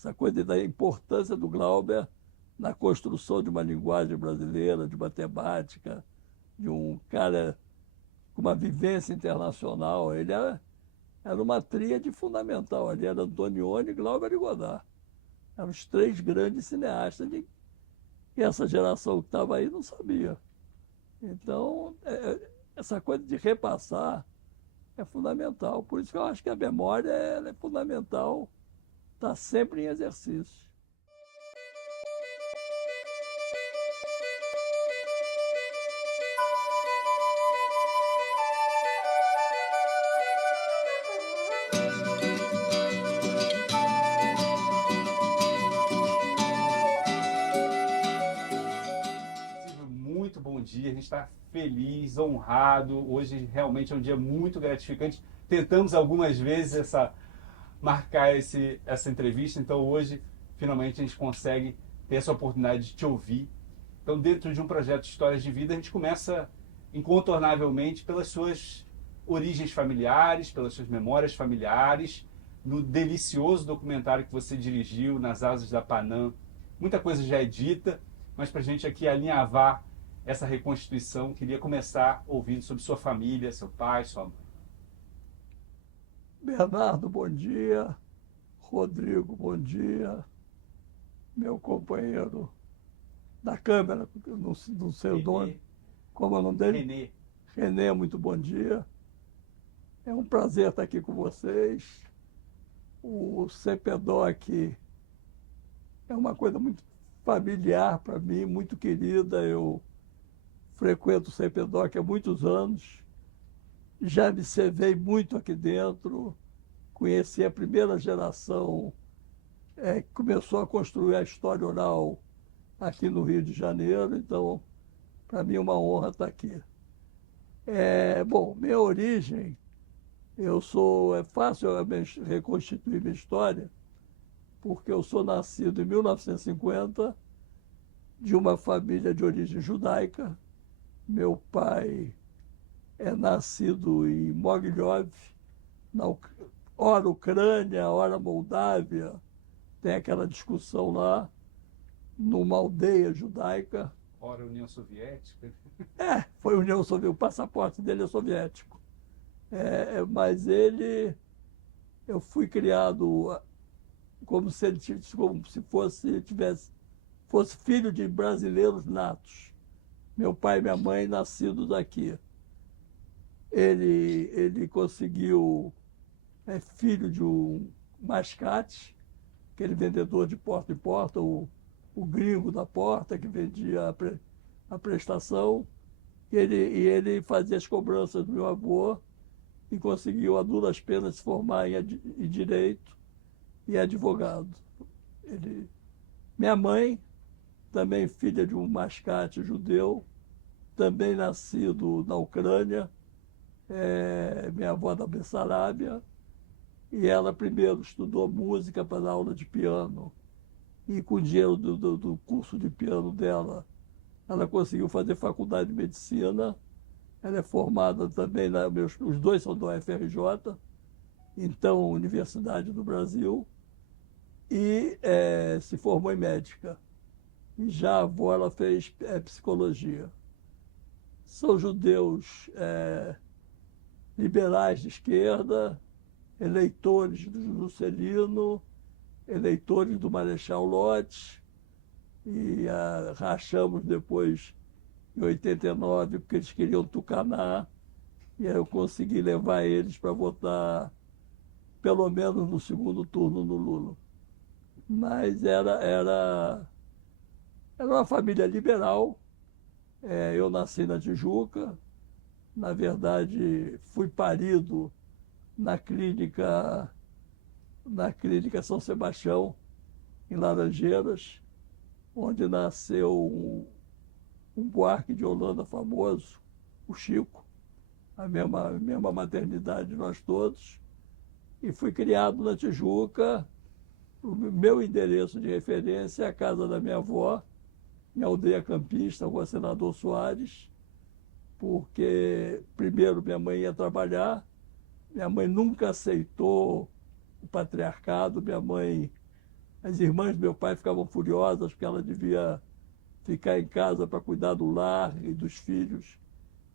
essa coisa da importância do Glauber na construção de uma linguagem brasileira, de matemática, de um cara com uma vivência internacional. Era uma tríade fundamental ali, era Antonioni, Glauber e Godard. Eram os três grandes cineastas e essa geração que estava aí não sabia. Então, essa coisa de repassar é fundamental. Por isso que eu acho que a memória ela é fundamental, está sempre em exercício. Silvio, muito bom dia. A gente está feliz, honrado. Hoje realmente é um dia muito gratificante. Tentamos algumas vezes marcar essa entrevista, então hoje finalmente a gente consegue ter essa oportunidade de te ouvir. Então, dentro de um projeto de Histórias de Vida, a gente começa incontornavelmente pelas suas origens familiares, pelas suas memórias familiares, no delicioso documentário que você dirigiu, Nas Asas da Panam. Muita coisa já é dita, mas para a gente aqui alinhavar essa reconstituição, queria começar ouvindo sobre sua família, seu pai, sua mãe. Bernardo, bom dia. Rodrigo, bom dia. Meu companheiro da câmera, não sei o Renê, nome. Como é o nome dele? Renê, Renê, muito bom dia. É um prazer estar aqui com vocês. O CPDOC é uma coisa muito familiar para mim, muito querida. Eu frequento o CPDOC há muitos anos. Já me servei muito aqui dentro. Conheci a primeira geração que começou a construir a história oral aqui no Rio de Janeiro. Então, para mim é uma honra estar aqui. Bom, minha origem, é fácil eu reconstituir minha história, porque eu sou nascido em 1950 de uma família de origem judaica. Meu pai é nascido em Mogilhov, ora Ucrânia, ora Moldávia, tem aquela discussão lá, numa aldeia judaica. ora União Soviética. Foi União Soviética, o passaporte dele é soviético. Mas eu fui criado como se ele como se fosse filho de brasileiros natos. Meu pai e minha mãe nascidos aqui. Ele conseguiu, filho de um mascate, aquele vendedor de porta em porta, o gringo da porta que vendia a prestação, e ele fazia as cobranças do meu avô e conseguiu, a duras penas, se formar em direito e advogado. Minha mãe, também filha de um mascate judeu, também nascido na Ucrânia, minha avó da Bessarábia, e ela primeiro estudou música para dar aula de piano, e com o dinheiro do curso de piano dela, ela conseguiu fazer faculdade de medicina. Ela é formada também, os dois são do UFRJ, então Universidade do Brasil, e se formou em médica. E já a avó ela fez psicologia. São judeus liberais de esquerda, eleitores do Juscelino, eleitores do Marechal Lott, e rachamos depois em 89, porque eles queriam tucanar, e aí eu consegui levar eles para votar, pelo menos no segundo turno, no Lula. Mas era uma família liberal. Eu nasci na Tijuca, na verdade fui parido na clínica, na clínica São Sebastião, em Laranjeiras, onde nasceu um Buarque de Holanda famoso, o Chico, a mesma maternidade nós todos, e fui criado na Tijuca. O meu endereço de referência é a casa da minha avó, em Aldeia Campista, Rua Senador Soares, porque primeiro minha mãe ia trabalhar, minha mãe nunca aceitou o patriarcado, minha mãe As irmãs do meu pai ficavam furiosas porque ela devia ficar em casa para cuidar do lar e dos filhos.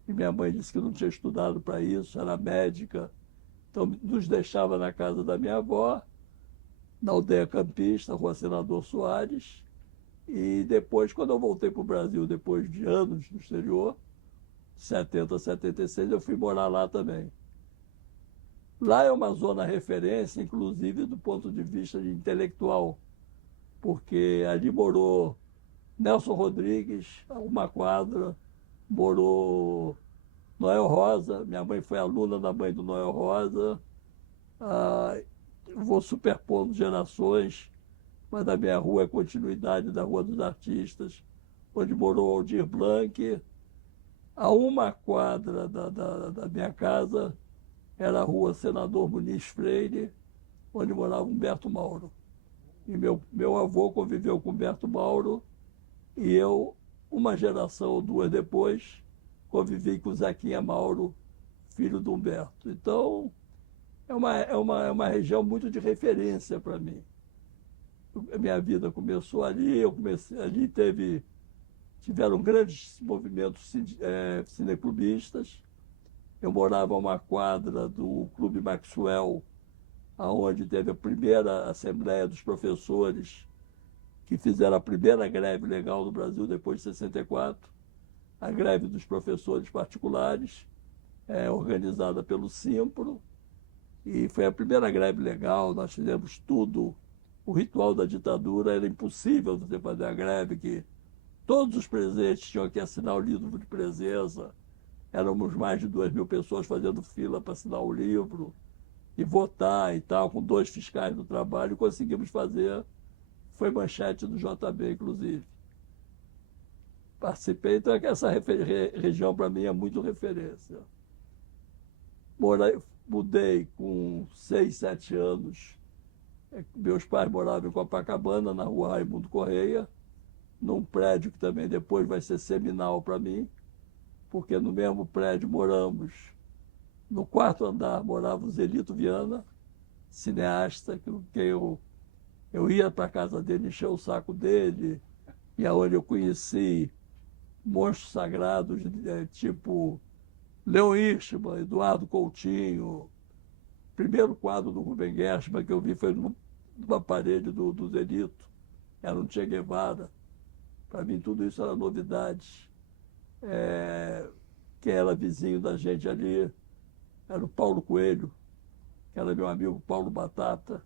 E minha mãe disse que não tinha estudado para isso, era médica. Então, nos deixava na casa da minha avó, na aldeia campista, Rua Senador Soares. E depois, quando eu voltei para o Brasil, depois de anos no exterior, 70, 76, eu fui morar lá também. Lá é uma zona referência, inclusive do ponto de vista de intelectual, porque ali morou Nelson Rodrigues, a uma quadra, morou Noel Rosa, minha mãe foi aluna da mãe do Noel Rosa. Ah, vou superpondo gerações, mas a minha rua é continuidade da Rua dos Artistas, onde morou Aldir Blanc. A uma quadra da minha casa era a Rua Senador Muniz Freire, onde morava Humberto Mauro. E meu avô conviveu com Humberto Mauro, e eu, uma geração ou duas depois, convivi com Zequinha Mauro, filho do Humberto. Então, é uma região muito de referência para mim. A minha vida começou ali, ali tiveram grandes movimentos cineclubistas. Eu morava a uma quadra do Clube Maxwell, onde teve a primeira Assembleia dos Professores, que fizeram a primeira greve legal no Brasil depois de 64, a greve dos professores particulares, organizada pelo Simpro, e foi a primeira greve legal. Nós fizemos tudo. O ritual da ditadura era impossível você fazer a greve, que todos os presentes tinham que assinar o livro de presença. Éramos mais de 2.000 pessoas fazendo fila para assinar o livro e votar e tal, com 2 fiscais do trabalho, conseguimos fazer. Foi manchete do JB, inclusive. Participei, então essa região para mim é muito referência. Mudei com 6, 7 anos. Meus pais moravam em Copacabana, na Rua Raimundo Correia, num prédio que também depois vai ser seminal para mim, porque no mesmo prédio moramos. No 4º andar morava o Zelito Viana, cineasta, que eu ia para a casa dele, encher o saco dele, e aonde eu conheci monstros sagrados, tipo Leon Hirschman, Eduardo Coutinho. O primeiro quadro do Rubem Gershman que eu vi foi numa parede do Zelito, era um Che Guevara. Para mim tudo isso era novidade. Quem era vizinho da gente ali era o Paulo Coelho, que era meu amigo Paulo Batata.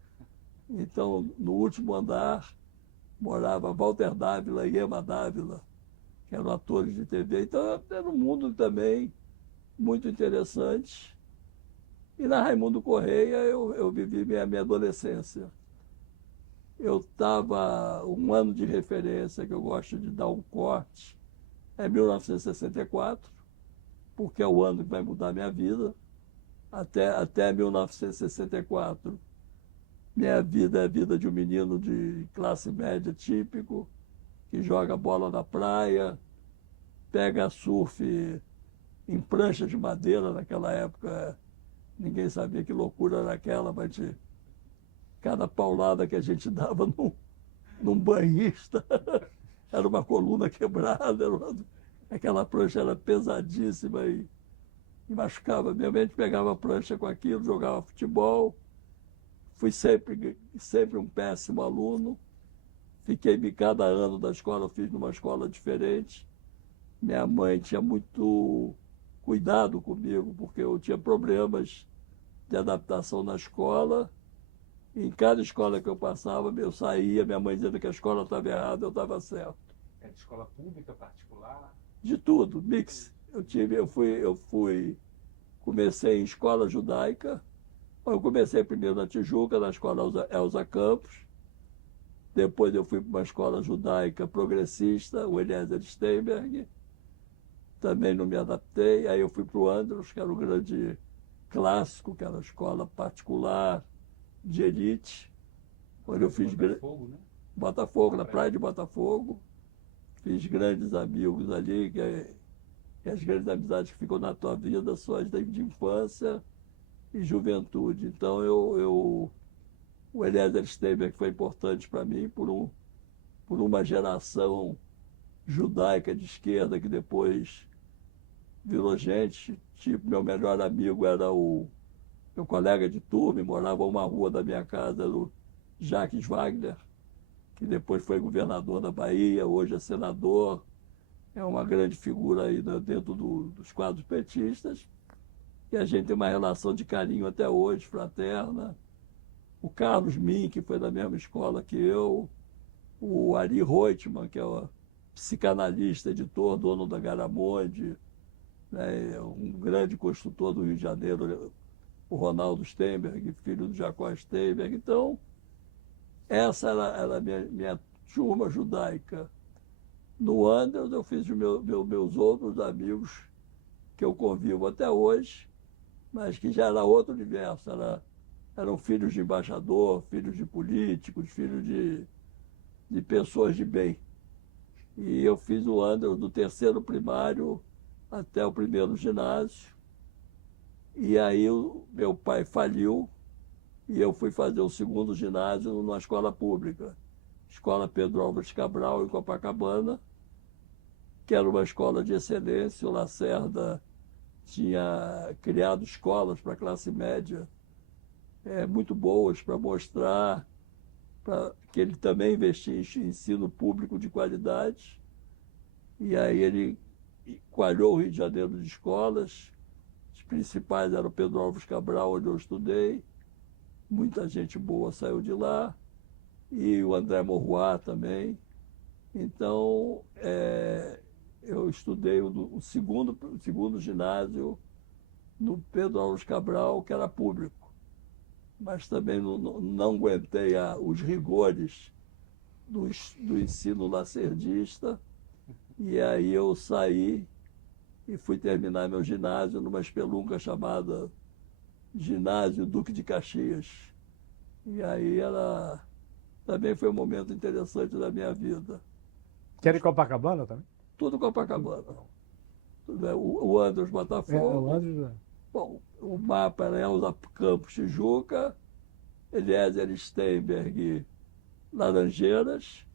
Então, no último andar, morava Walter Dávila e Ema Dávila, que eram atores de TV. Então, era um mundo também muito interessante. E na Raimundo Correia eu vivi minha adolescência. Eu estava, um ano de referência que eu gosto de dar um corte, é 1964, porque é o ano que vai mudar a minha vida. Até 1964, minha vida é a vida de um menino de classe média típico, que joga bola na praia, pega surf em prancha de madeira. Naquela época, ninguém sabia que loucura era aquela, mas cada paulada que a gente dava num banhista era uma coluna quebrada, aquela prancha era pesadíssima e machucava. Minha mente pegava a prancha com aquilo, jogava futebol. Fui sempre um péssimo aluno. Fiquei cada ano da escola, eu fiz numa escola diferente. Minha mãe tinha muito cuidado comigo, porque eu tinha problemas de adaptação na escola. Em cada escola que eu passava, eu saía, minha mãe dizendo que a escola estava errada, eu estava certo. É de escola pública, particular? De tudo, mix. Comecei em escola judaica. Eu comecei primeiro na Tijuca, na escola Elza Campos. Depois eu fui para uma escola judaica progressista, o Eliezer Steinberg. Também não me adaptei. Aí eu fui para o Andros, que era o grande clássico, que era a escola particular de elite, onde eu fiz Botafogo, né? Botafogo, na praia de Botafogo. Fiz grandes amigos ali, que as grandes amizades que ficam na tua vida são as de infância e juventude. Então eu O Eliezer Steinberg foi importante para mim por uma geração judaica de esquerda que depois virou gente. Tipo, meu melhor amigo era meu colega de turma, morava uma rua da minha casa, era o Jacques Wagner, que depois foi governador da Bahia, hoje é senador, é uma grande figura aí dentro dos quadros petistas. E a gente tem uma relação de carinho até hoje, fraterna. O Carlos Min, que foi da mesma escola que eu, o Ari Reutemann, que é o psicanalista, editor, dono da Garamonde, né, um grande construtor do Rio de Janeiro, o Ronaldo Steinberg, filho do Jacó Steinberg. Então, essa era a minha turma judaica. No Andros, eu fiz meus outros amigos, que eu convivo até hoje, mas que já era outro universo. Eram filhos de embaixador, filhos de políticos, filhos de pessoas de bem. E eu fiz o Andros do terceiro primário até o primeiro ginásio. E aí meu pai faliu e eu fui fazer o segundo ginásio numa escola pública, Escola Pedro Álvares Cabral, em Copacabana, que era uma escola de excelência. O Lacerda tinha criado escolas para a classe média muito boas, para mostrar que ele também investia em ensino público de qualidade. E aí ele coalhou o Rio de Janeiro de escolas. As principais eram Pedro Álvares Cabral, onde eu estudei. Muita gente boa saiu de lá. E o André Morroá também. Então, eu estudei o segundo ginásio no Pedro Álvares Cabral, que era público. Mas também não aguentei os rigores do ensino lacerdista. E aí eu saí e fui terminar meu ginásio numa espelunca chamada Ginásio Duque de Caxias. E aí também foi um momento interessante da minha vida. Que era em Copacabana também? Tudo Copacabana. O Andros Botafogo. O Andros... Bom, o mapa era Elza Campos Tijuca, Eliezer Steinberg Laranjeiras,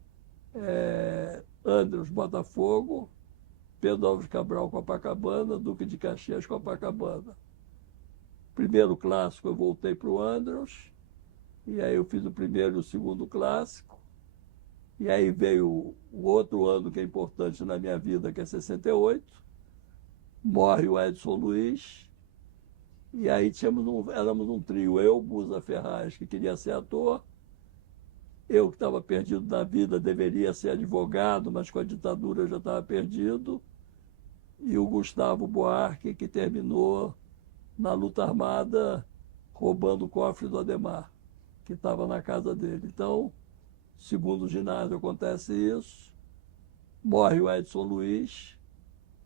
Andros Botafogo, Pedro Álvares Cabral Copacabana, Duque de Caxias Copacabana. Primeiro clássico eu voltei para o Andros, e aí eu fiz o primeiro e o segundo clássico. E aí veio o outro ano que é importante na minha vida, que é 68. Morre o Edson Luiz. E aí éramos um trio, eu, Busa Ferraz, que queria ser ator, eu que estava perdido na vida, deveria ser advogado, mas com a ditadura eu já estava perdido, e o Gustavo Buarque, que terminou na luta armada roubando o cofre do Adhemar, que estava na casa dele. Então, segundo ginásio acontece isso, morre o Edson Luiz,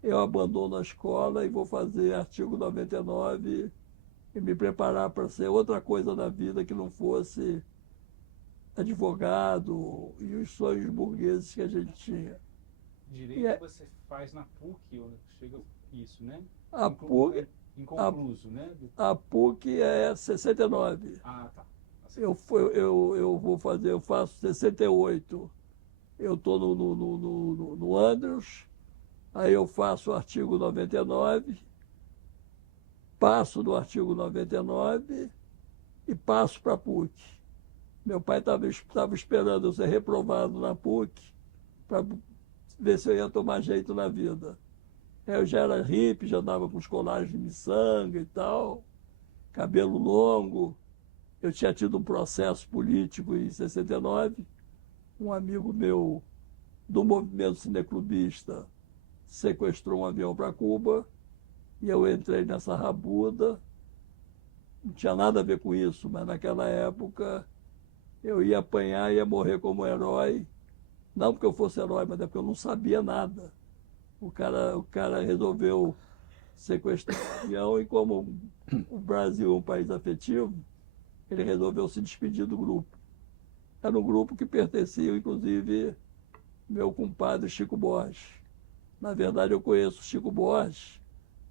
eu abandono a escola e vou fazer artigo 99 e me preparar para ser outra coisa na vida que não fosse advogado e os sonhos burgueses que a gente tinha. Direito você faz na PUC, onde chega isso, né? A PUC, inconcluso, né? A PUC é 69. Ah, tá. Eu faço 68. Eu estou no Andros, aí eu faço o artigo 99, passo do artigo 99 e passo para a PUC. Meu pai estava esperando eu ser reprovado na PUC para ver se eu ia tomar jeito na vida. Eu já era hippie, já andava com os colares de miçanga e tal, cabelo longo. Eu tinha tido um processo político em 69. Um amigo meu do movimento cineclubista sequestrou um avião para Cuba e eu entrei nessa rabuda. Não tinha nada a ver com isso, mas naquela época eu ia apanhar, ia morrer como herói. Não porque eu fosse herói, mas é porque eu não sabia nada. O cara resolveu sequestrar o avião e como o Brasil é um país afetivo, ele resolveu se despedir do grupo. Era um grupo que pertencia, inclusive, meu compadre Chico Borges. Na verdade, eu conheço Chico Borges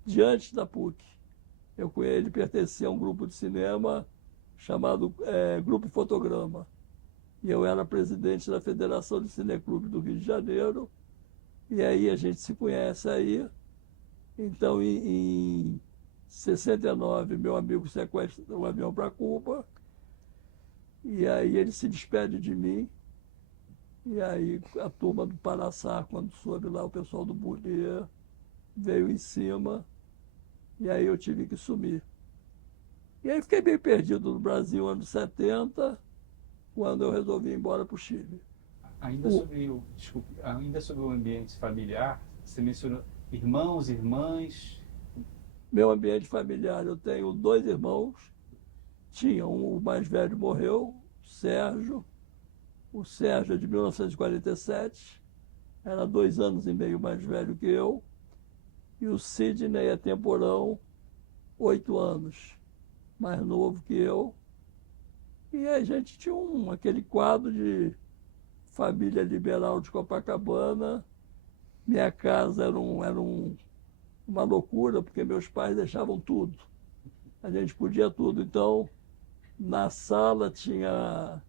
diante da PUC. Ele pertencia a um grupo de cinema chamado Grupo Fotograma. E eu era presidente da Federação de Cineclube do Rio de Janeiro. E aí a gente se conhece aí. Então, em 69, meu amigo sequestra um avião para Cuba. E aí ele se despede de mim. E aí a turma do Paraçá, quando soube lá, o pessoal do Boulier veio em cima. E aí eu tive que sumir. E aí fiquei meio perdido no Brasil, anos 70, quando eu resolvi ir embora para o Chile. Ainda sobre o ambiente familiar, você mencionou irmãos, irmãs. Meu ambiente familiar, eu tenho 2 irmãos. O mais velho morreu, Sérgio. O Sérgio é de 1947, era 2 anos e meio mais velho que eu. E o Sidney é temporão, 8 anos mais novo que eu. E a gente tinha aquele quadro de família liberal de Copacabana. Minha casa era uma loucura, porque meus pais deixavam tudo. A gente podia tudo. Então, na sala tinha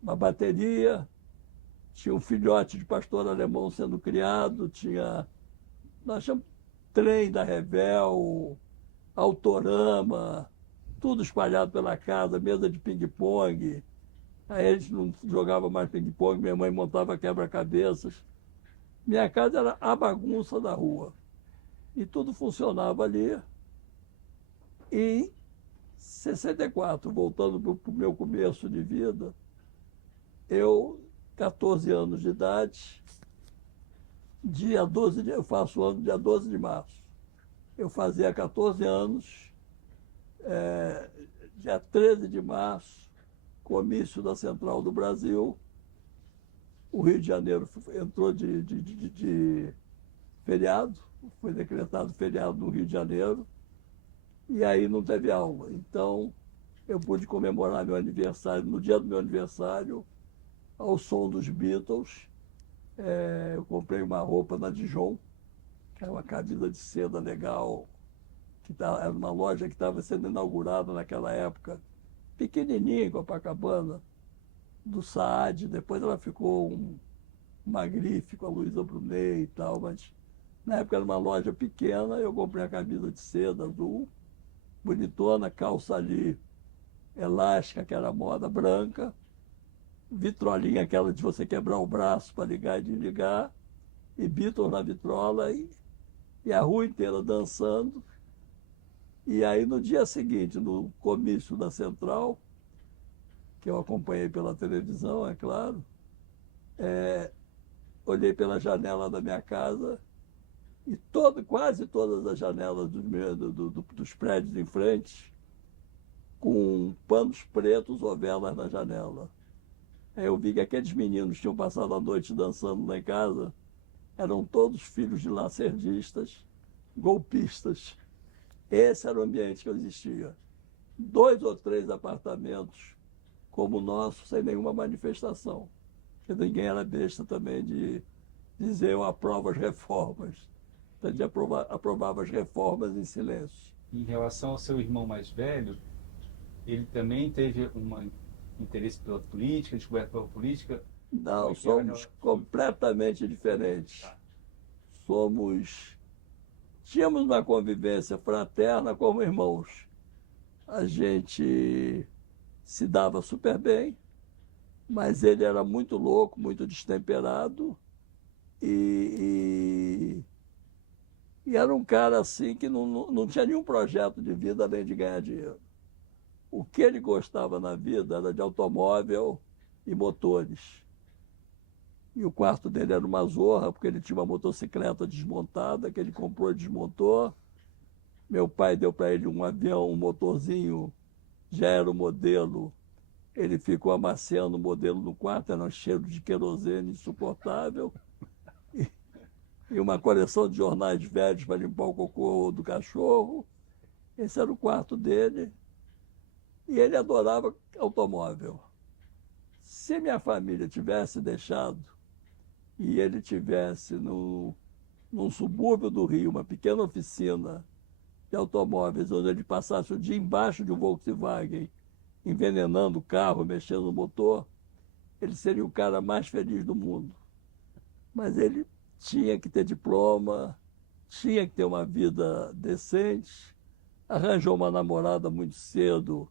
uma bateria, tinha um filhote de pastor alemão sendo criado, nós tínhamos trem da Revel, Autorama, tudo espalhado pela casa, mesa de ping-pong. Aí a gente não jogava mais ping-pong, minha mãe montava quebra-cabeças. Minha casa era a bagunça da rua. E tudo funcionava ali. E em 64, voltando para o meu começo de vida, eu, 14 anos de idade, eu faço ano dia 12 de março. Eu fazia 14 anos, dia 13 de março, comício da Central do Brasil. O Rio de Janeiro entrou de feriado, foi decretado feriado no Rio de Janeiro, e aí não teve aula. Então, eu pude comemorar meu aniversário, no dia do meu aniversário, ao som dos Beatles. Eu comprei uma roupa na Dijon, que era uma camisa de seda legal, era uma loja que estava sendo inaugurada naquela época, pequenininha em Copacabana, do Saad. Depois ela ficou uma grife com a Luísa Brunet e tal, mas na época era uma loja pequena. Eu comprei a camisa de seda azul, bonitona, calça ali elástica, que era moda, branca, vitrolinha, aquela de você quebrar o braço para ligar e desligar, e Beatles na vitrola, e a rua inteira dançando. E aí no dia seguinte, no comício da Central, que eu acompanhei pela televisão, é claro, olhei pela janela da minha casa e quase todas as janelas dos prédios em frente, com panos pretos ou velas na janela. Aí eu vi que aqueles meninos que tinham passado a noite dançando lá em casa eram todos filhos de lacerdistas, golpistas. Esse era o ambiente que eu existia. 2 ou 3 apartamentos como o nosso, sem nenhuma manifestação. Porque ninguém era besta também de dizer eu aprovo as reformas. A gente aprovava as reformas em silêncio. Em relação ao seu irmão mais velho, ele também teve um interesse pela política, descoberta pela política? Não, somos completamente diferentes. Tínhamos uma convivência fraterna como irmãos. A gente se dava super bem, mas ele era muito louco, muito destemperado e era um cara assim que não tinha nenhum projeto de vida além de ganhar dinheiro. O que ele gostava na vida era de automóvel e motores. E o quarto dele era uma zorra, porque ele tinha uma motocicleta desmontada, que ele comprou e desmontou. Meu pai deu para ele um avião, um motorzinho, já era o modelo. Ele ficou amaciando o modelo no quarto, era um cheiro de querosene insuportável. E uma coleção de jornais velhos para limpar o cocô do cachorro. Esse era o quarto dele. E ele adorava automóvel. Se minha família tivesse deixado e ele tivesse num subúrbio do Rio uma pequena oficina de automóveis, onde ele passasse o dia embaixo de um Volkswagen, envenenando o carro, mexendo no motor, ele seria o cara mais feliz do mundo. Mas ele tinha que ter diploma, tinha que ter uma vida decente, arranjou uma namorada muito cedo,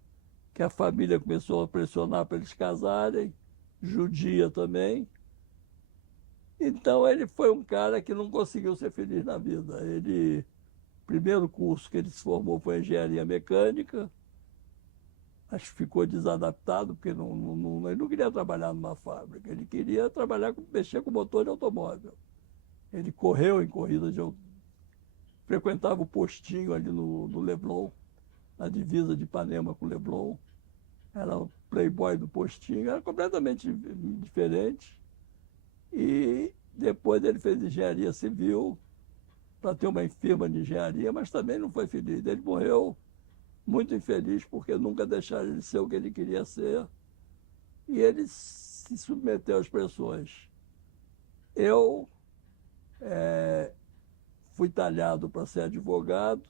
que a família começou a pressionar para eles casarem, judia também. Então ele foi um cara que não conseguiu ser feliz na vida. Ele, o primeiro curso que ele se formou foi engenharia mecânica, acho que ficou desadaptado, porque ele não queria trabalhar numa fábrica, ele queria trabalhar, mexer com motor de automóvel. Ele correu em corridas frequentava o postinho ali no Leblon, na divisa de Ipanema com o Leblon. Era o playboy do postinho, era completamente diferente. E depois ele fez engenharia civil para ter uma firma de engenharia, mas também não foi feliz. Ele morreu muito infeliz porque nunca deixaram ele ser o que ele queria ser. E ele se submeteu às pressões. Eu fui talhado para ser advogado,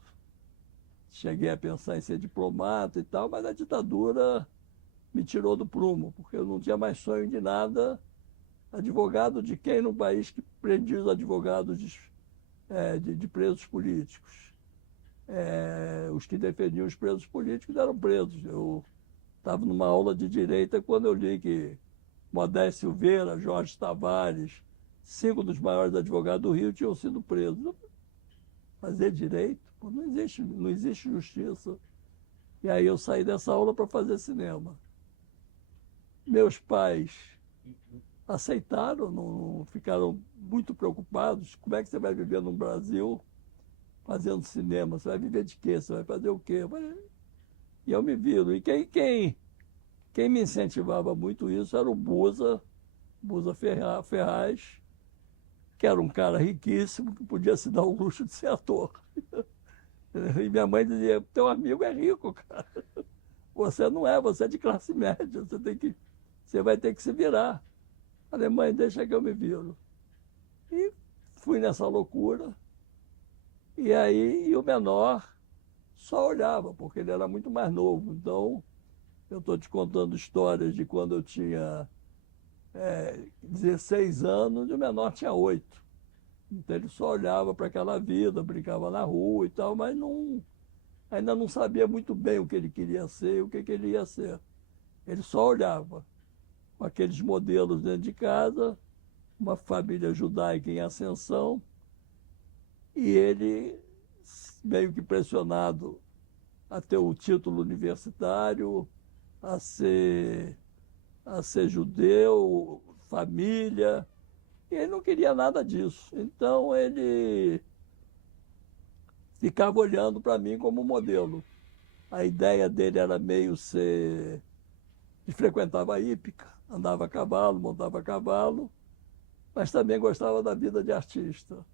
cheguei a pensar em ser diplomata e tal, mas a ditadura me tirou do prumo, porque eu não tinha mais sonho de nada. Advogado de quem no país que prendia os advogados de presos políticos? Os que defendiam os presos políticos eram presos. Eu estava numa aula de direita quando eu li que Modesto Silveira, Jorge Tavares, 5 dos maiores advogados do Rio tinham sido presos. Fazer direito? Pô, não existe justiça. E aí eu saí dessa aula para fazer cinema. Meus pais aceitaram, não ficaram muito preocupados. Como é que você vai viver no Brasil fazendo cinema? Você vai viver de quê? Você vai fazer o quê? E eu me viro. E quem me incentivava muito isso era o Busa Ferraz, que era um cara riquíssimo, que podia se dar o luxo de ser ator. E minha mãe dizia, teu amigo é rico, cara. Você não é, você é de classe média, você vai ter que se virar. Falei, mãe, deixa que eu me viro. E fui nessa loucura. E aí, o menor só olhava, porque ele era muito mais novo. Então, eu estou te contando histórias de quando eu tinha 16 anos e o menor tinha 8. Então, ele só olhava para aquela vida, brincava na rua e tal, mas ainda não sabia muito bem o que ele queria ser e o que ele ia ser. Ele só olhava com aqueles modelos dentro de casa, uma família judaica em ascensão, e ele, meio que pressionado a ter o título universitário, a ser judeu, família, e ele não queria nada disso. Então ele ficava olhando para mim como modelo. A ideia dele era meio ser... Ele frequentava a hípica, andava a cavalo, montava a cavalo, mas também gostava da vida de artista.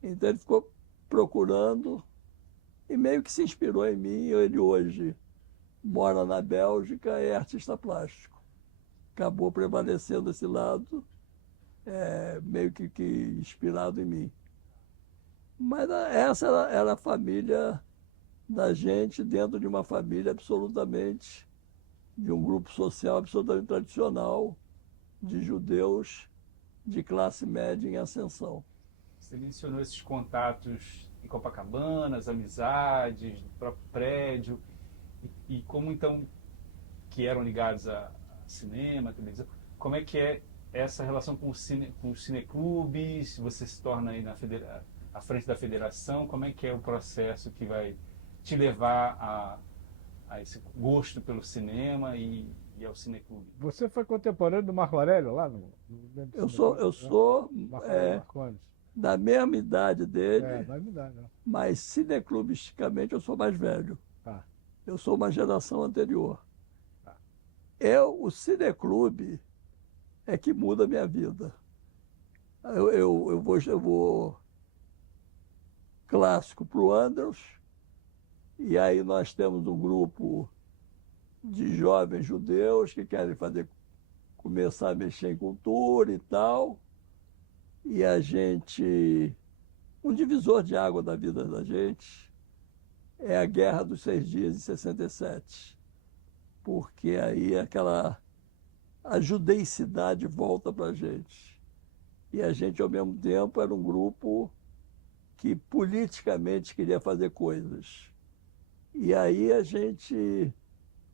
Então ele ficou procurando e meio que se inspirou em mim. Ele hoje mora na Bélgica, é artista plástico. Acabou prevalecendo esse lado, meio que inspirado em mim. Mas essa era a família da gente dentro de uma família absolutamente, de um grupo social absolutamente tradicional, de judeus de classe média em ascensão. Você mencionou esses contatos em Copacabana, as amizades, do próprio prédio, e como então, que eram ligados a cinema, televisão, como é que é essa relação com os cineclubes? Você se torna aí à frente da federação, como é que é o processo que vai te levar a esse gosto pelo cinema e ao cineclube? Você foi contemporâneo do Marco Aurélio lá no Eu sou Marco Aurélio Marcondes. da mesma idade dele, Da mesma idade, né? mas cineclubisticamente eu sou mais velho. Tá. Eu sou uma geração anterior. Tá. O cineclube é que muda a minha vida. Eu vou clássico para o Andros, e aí nós temos um grupo de jovens judeus que querem começar a mexer em cultura e tal, e a gente, um divisor de água da vida da gente, é a Guerra dos Seis Dias, em 67. Porque aí a judaicidade volta para a gente. E a gente, ao mesmo tempo, era um grupo que politicamente queria fazer coisas. E aí a gente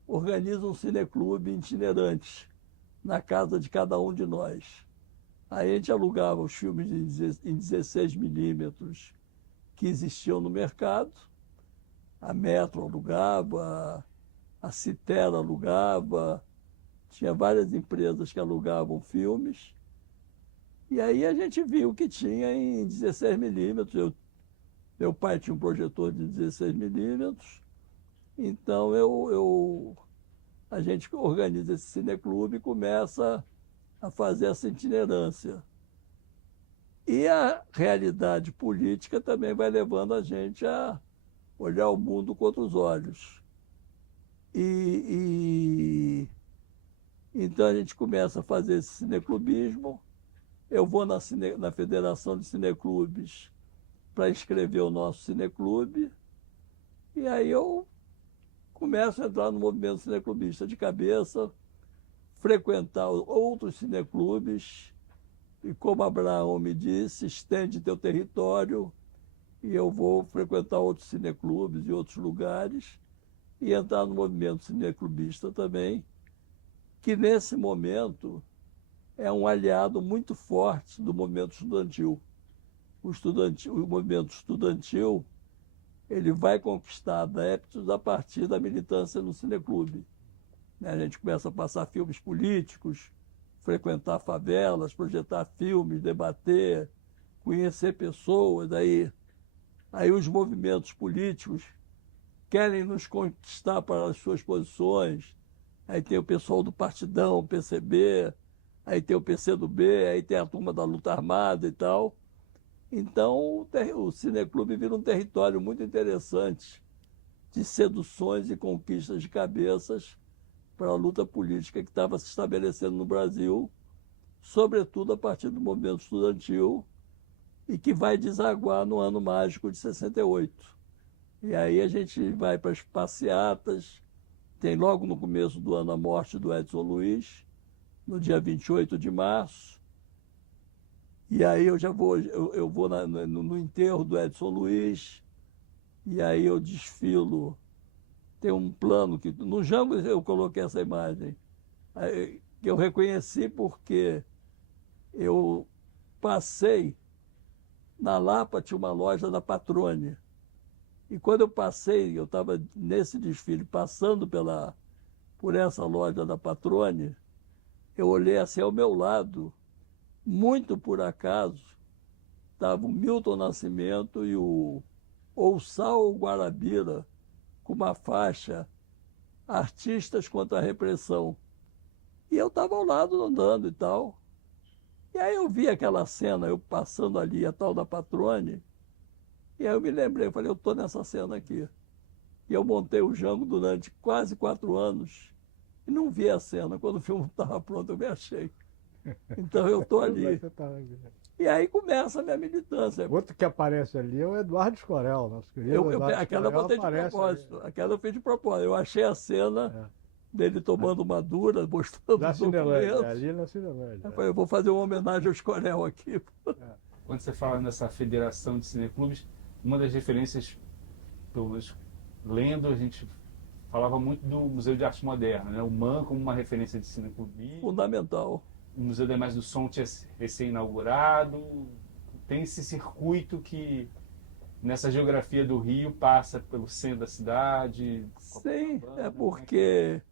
organiza um cineclube itinerante na casa de cada um de nós. Aí a gente alugava os filmes em 16 milímetros que existiam no mercado. A Metro alugava, a Citera alugava, tinha várias empresas que alugavam filmes. E aí a gente viu que tinha em 16 milímetros. Meu pai tinha um projetor de 16 milímetros, então a gente organiza esse cineclube e começa a fazer essa itinerância. E a realidade política também vai levando a gente a olhar o mundo com outros olhos. Então a gente começa a fazer esse cineclubismo. Eu vou na Federação de Cineclubes para inscrever o nosso cineclube, e aí eu começo a entrar no movimento cineclubista de cabeça, frequentar outros cineclubes, e como Abraão me disse, estende teu território, e eu vou frequentar outros cineclubes e outros lugares, e entrar no movimento cineclubista também, que nesse momento é um aliado muito forte do movimento estudantil. O movimento estudantil ele vai conquistar adeptos a partir da militância no cineclube. A gente começa a passar filmes políticos, frequentar favelas, projetar filmes, debater, conhecer pessoas. Aí os movimentos políticos querem nos conquistar para as suas posições. Aí tem o pessoal do Partidão, o PCB, aí tem o PCdoB, aí tem a turma da luta armada e tal. Então o cineclube vira um território muito interessante de seduções e conquistas de cabeças para a luta política que estava se estabelecendo no Brasil, sobretudo a partir do movimento estudantil, e que vai desaguar no ano mágico de 68. E aí a gente vai para as passeatas, tem logo no começo do ano a morte do Edson Luiz, no dia 28 de março, e aí eu vou no enterro do Edson Luiz, e aí eu desfilo. Tem um plano que no Jango eu coloquei essa imagem, que eu reconheci porque eu passei na Lapa, tinha uma loja da Patrone. E quando eu passei, eu estava nesse desfile, passando por essa loja da Patrone, eu olhei assim ao meu lado, muito por acaso, estava o Milton Nascimento e o Ouçal Guarabira, com uma faixa, Artistas contra a Repressão. E eu estava ao lado andando e tal. E aí eu vi aquela cena, eu passando ali, a tal da Patrone, e aí eu me lembrei, eu falei, eu estou nessa cena aqui. E eu montei o Jango durante quase 4 anos e não vi a cena. Quando o filme estava pronto, eu me achei. Então eu estou ali. E aí começa a minha militância. Outro que aparece ali é o Eduardo Escorel, nosso querido Eduardo Aquela eu botei de propósito. Aquela eu fiz de propósito. Eu achei a cena dele tomando uma dura, mostrando os documentos. Ali na Cinelândia. Eu vou fazer uma homenagem ao Escorel aqui. Quando você fala nessa federação de cineclubes, uma das referências, pelo menos lendo, a gente falava muito do Museu de Arte Moderna, né? O MAN como uma referência de cineclubismo. Fundamental. O Museu da Imagem do Som tinha recém-inaugurado. Tem esse circuito que, nessa geografia do Rio, passa pelo centro da cidade. Sim, é porque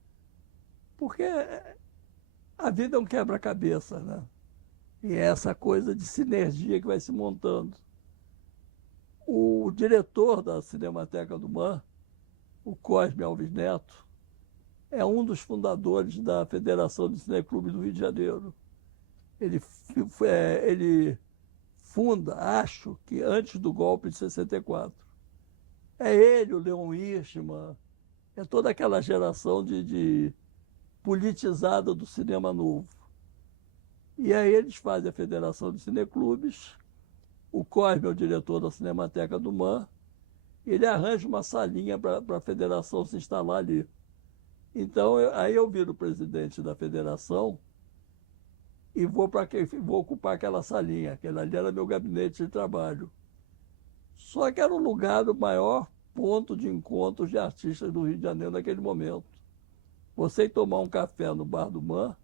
a vida é um quebra-cabeça, né? E é essa coisa de sinergia que vai se montando. O diretor da Cinemateca do MAN, o Cosme Alves Neto, é um dos fundadores da Federação de Cineclubes do Rio de Janeiro. Ele funda, acho que antes do golpe de 64. É ele, o Leon Hirschman, é toda aquela geração de politizada do cinema novo. E aí eles fazem a Federação de Cineclubes, o Cosme é o diretor da Cinemateca do MAN, ele arranja uma salinha para a federação se instalar ali. Então, aí eu viro presidente da federação e vou ocupar aquela salinha. Aquele ali era meu gabinete de trabalho. Só que era o lugar do maior ponto de encontros de artistas do Rio de Janeiro naquele momento. Você ir tomar um café no Bar do Man,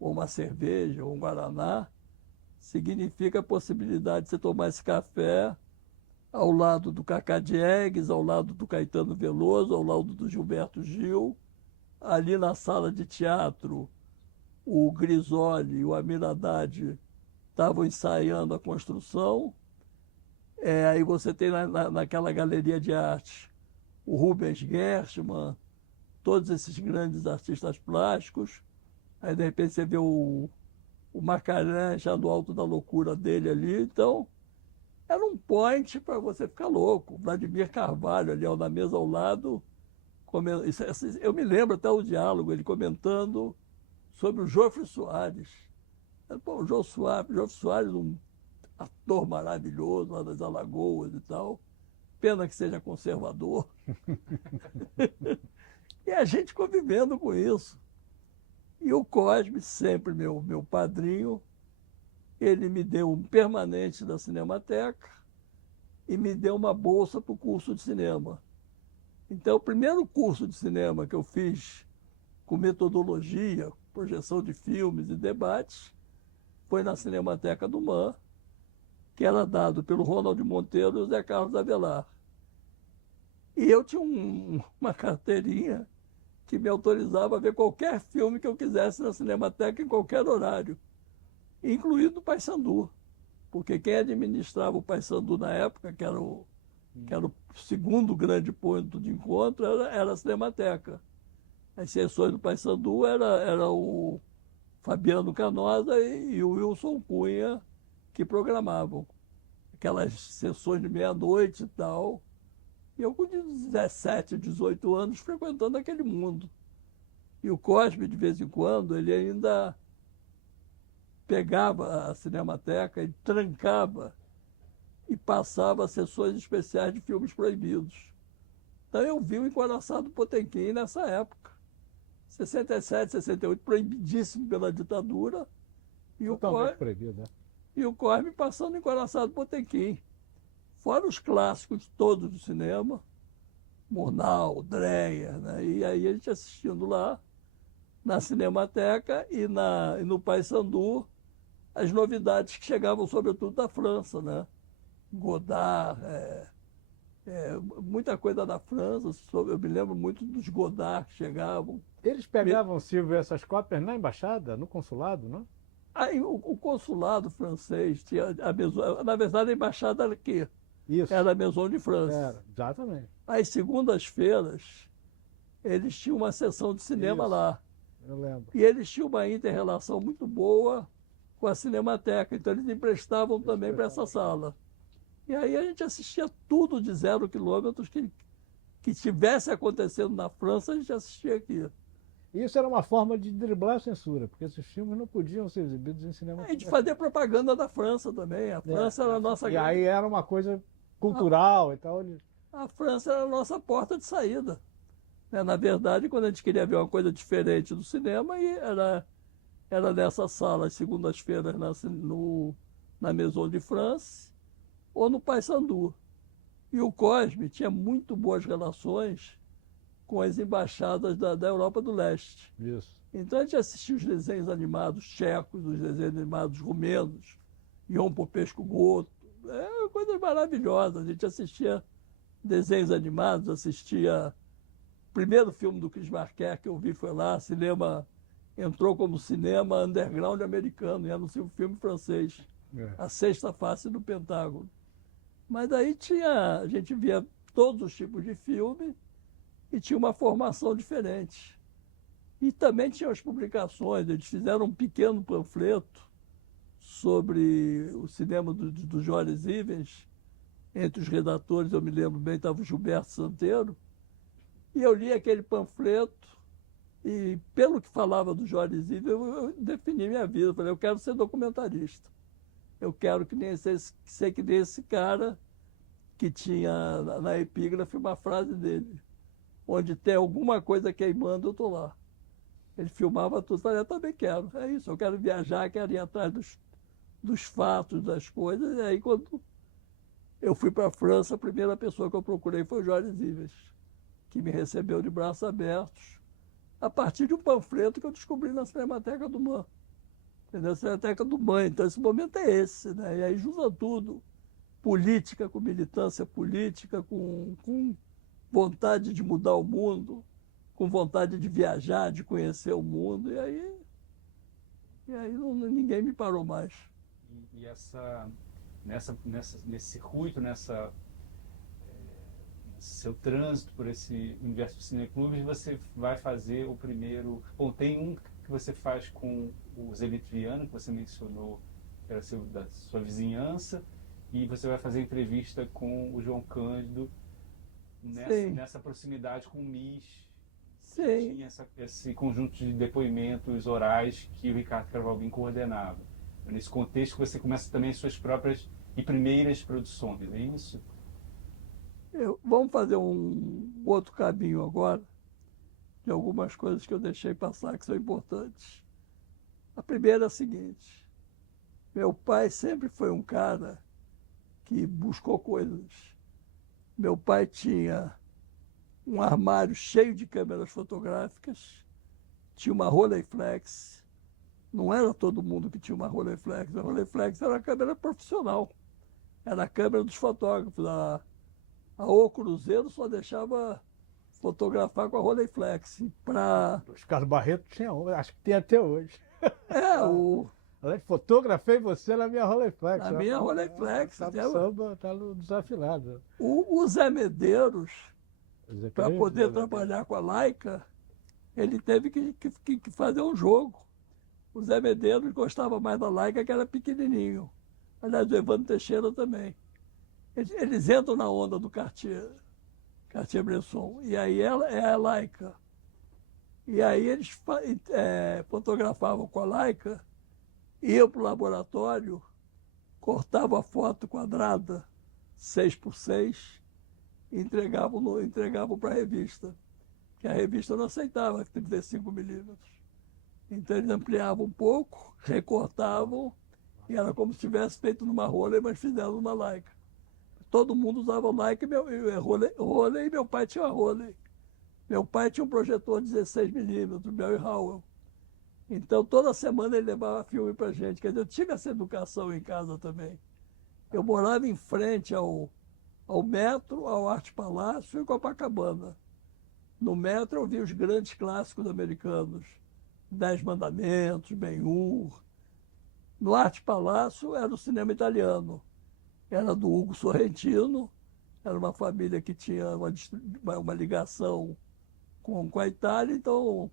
ou uma cerveja, ou um guaraná, significa a possibilidade de você tomar esse café ao lado do Cacá Diegues, ao lado do Caetano Veloso, ao lado do Gilberto Gil. Ali na sala de teatro, o Grisoli e o Amir Haddad estavam ensaiando a construção. Aí você tem naquela galeria de arte o Rubens Gershman, todos esses grandes artistas plásticos. Aí, de repente, você vê o Macaré já no alto da loucura dele ali. Então, era um point para você ficar louco. Vladimir Carvalho ali na mesa ao lado. Eu me lembro até o diálogo, ele comentando sobre o Jofre Soares. Pô, o Jofre Soares, um ator maravilhoso lá das Alagoas e tal. Pena que seja conservador. E a gente convivendo com isso. E o Cosme, sempre meu padrinho, ele me deu um permanente da Cinemateca e me deu uma bolsa para o curso de cinema. Então, o primeiro curso de cinema que eu fiz com metodologia, projeção de filmes e debates, foi na Cinemateca do MAN, que era dado pelo Ronald Monteiro e o Zé Carlos Avelar. E eu tinha uma carteirinha que me autorizava a ver qualquer filme que eu quisesse na Cinemateca em qualquer horário, incluindo o Paissandu, porque quem administrava o Paissandu na época, que era o segundo grande ponto de encontro, era a Cinemateca. As sessões do Paissandu era o Fabiano Canosa e o Wilson Cunha que programavam. Aquelas sessões de meia-noite e tal. E eu com 17, 18 anos frequentando aquele mundo. E o Cosme, de vez em quando, ele ainda pegava a Cinemateca e trancava e passava sessões especiais de filmes proibidos. Então eu vi o Encoraçado Potemkin nessa época. 67, 68, proibidíssimo pela ditadura. E Totalmente proibido, né? E o Cosme passando Encoraçado Potemkin. Fora os clássicos todos do cinema, Murnau, Dreyer, né? E aí a gente assistindo lá, na Cinemateca e no Paissandu, as novidades que chegavam sobretudo da França, né? Godard, muita coisa da França, eu me lembro muito dos Godard que chegavam. Eles pegavam, Silvio, essas cópias na embaixada, no consulado, não? Aí o consulado francês tinha na verdade a embaixada era aqui. Isso. Era a Maison de France. Era, exatamente. Às segundas-feiras, eles tinham uma sessão de cinema lá. Eu lembro. E eles tinham uma inter-relação muito boa com a Cinemateca, então eles emprestavam também para essa sala. E aí a gente assistia tudo de 0 quilômetros que tivesse acontecendo na França, a gente assistia aqui. Isso era uma forma de driblar a censura, porque esses filmes não podiam ser exibidos em cinema. A gente fazia propaganda da França também. A França era a nossa... E aí era uma coisa cultural e tal. A França era a nossa porta de saída. Na verdade, quando a gente queria ver uma coisa diferente do cinema, era nessa sala, às segundas-feiras, na Maison de France, ou no Paissandu. E o Cosme tinha muito boas relações com as embaixadas da Europa do Leste. Isso. Então a gente assistia os desenhos animados tchecos, os desenhos animados rumenos, Ion Popescu Goto, uma coisa maravilhosa. A gente assistia desenhos animados, assistia... O primeiro filme do Chris Marker que eu vi foi lá, entrou como cinema underground americano, e era um filme francês, A Sexta Face do Pentágono. Mas aí a gente via todos os tipos de filme e tinha uma formação diferente. E também tinha as publicações, eles fizeram um pequeno panfleto sobre o cinema do Joris Ivens. Entre os redatores, eu me lembro bem, estava o Gilberto Santeiro. E eu li aquele panfleto e, pelo que falava do Joris Ivens, eu defini minha vida. Eu falei, eu quero ser documentarista. Eu quero ser que nem esse cara que tinha na epígrafe uma frase dele: onde tem alguma coisa queimando, eu estou lá. Ele filmava tudo, falei, eu também quero, é isso, eu quero viajar, quero ir atrás dos fatos, das coisas. E aí, quando eu fui para a França, a primeira pessoa que eu procurei foi o Jorge Sives, que me recebeu de braços abertos, a partir de um panfleto que eu descobri na Cinemateca do MAN. Entendeu? A Cinemateca do MAN. Então, esse momento é esse, né? E aí junta tudo, política com militância política, com vontade de mudar o mundo, com vontade de viajar, de conhecer o mundo. E aí ninguém me parou mais. E nesse circuito, seu trânsito por esse universo de cineclubes, você vai fazer o primeiro... Bom, tem um que você faz com o Zé Litriano, que você mencionou, que era da sua vizinhança, e você vai fazer entrevista com o João Cândido nessa proximidade com o MIS. Sim. Tinha esse conjunto de depoimentos orais que o Ricardo Cravalbin coordenava. Nesse contexto, você começa também as suas próprias e primeiras produções, é isso? Vamos fazer um outro caminho agora, de algumas coisas que eu deixei passar que são importantes. A primeira é a seguinte: meu pai sempre foi um cara que buscou coisas. Meu pai tinha um armário cheio de câmeras fotográficas, tinha uma Rolleiflex. Não era todo mundo que tinha uma Rolleiflex. A Rolleiflex era a câmera profissional, era a câmera dos fotógrafos. A O Cruzeiro só deixava fotografar com a Rolleiflex. Os Carlos Barreto tinha, acho que tem até hoje. Fotografei você na minha Rolleiflex. Na minha Rolleiflex. Tá no samba, tá no Desafinado. O Zé Medeiros, para poder trabalhar com a Leica, ele teve que fazer um jogo. O Zé Medeiros gostava mais da Leica, que era pequenininho. Aliás, o Evandro Teixeira também. Eles entram na onda do Cartier-Bresson. E aí ela é a Leica. E aí eles fotografavam com a Leica, iam para o laboratório, cortavam a foto quadrada, 6x6, e entregavam para a revista. Que a revista não aceitava 35mm. Então eles ampliavam um pouco, recortavam, e era como se tivesse feito numa Rollei, mas fizeram numa Leica. Todo mundo usava Leica e meu pai tinha uma Rollei. Meu pai tinha um projetor 16mm, Bell e Howell. Então toda semana ele levava filme para gente. Quer dizer, eu tive essa educação em casa também. Eu morava em frente ao Metro, ao Arte Palácio e Copacabana. No Metro eu vi os grandes clássicos americanos, 10 Mandamentos, Ben-Hur. No Arte Palácio era o cinema italiano. Era do Hugo Sorrentino, era uma família que tinha uma ligação com a Itália, então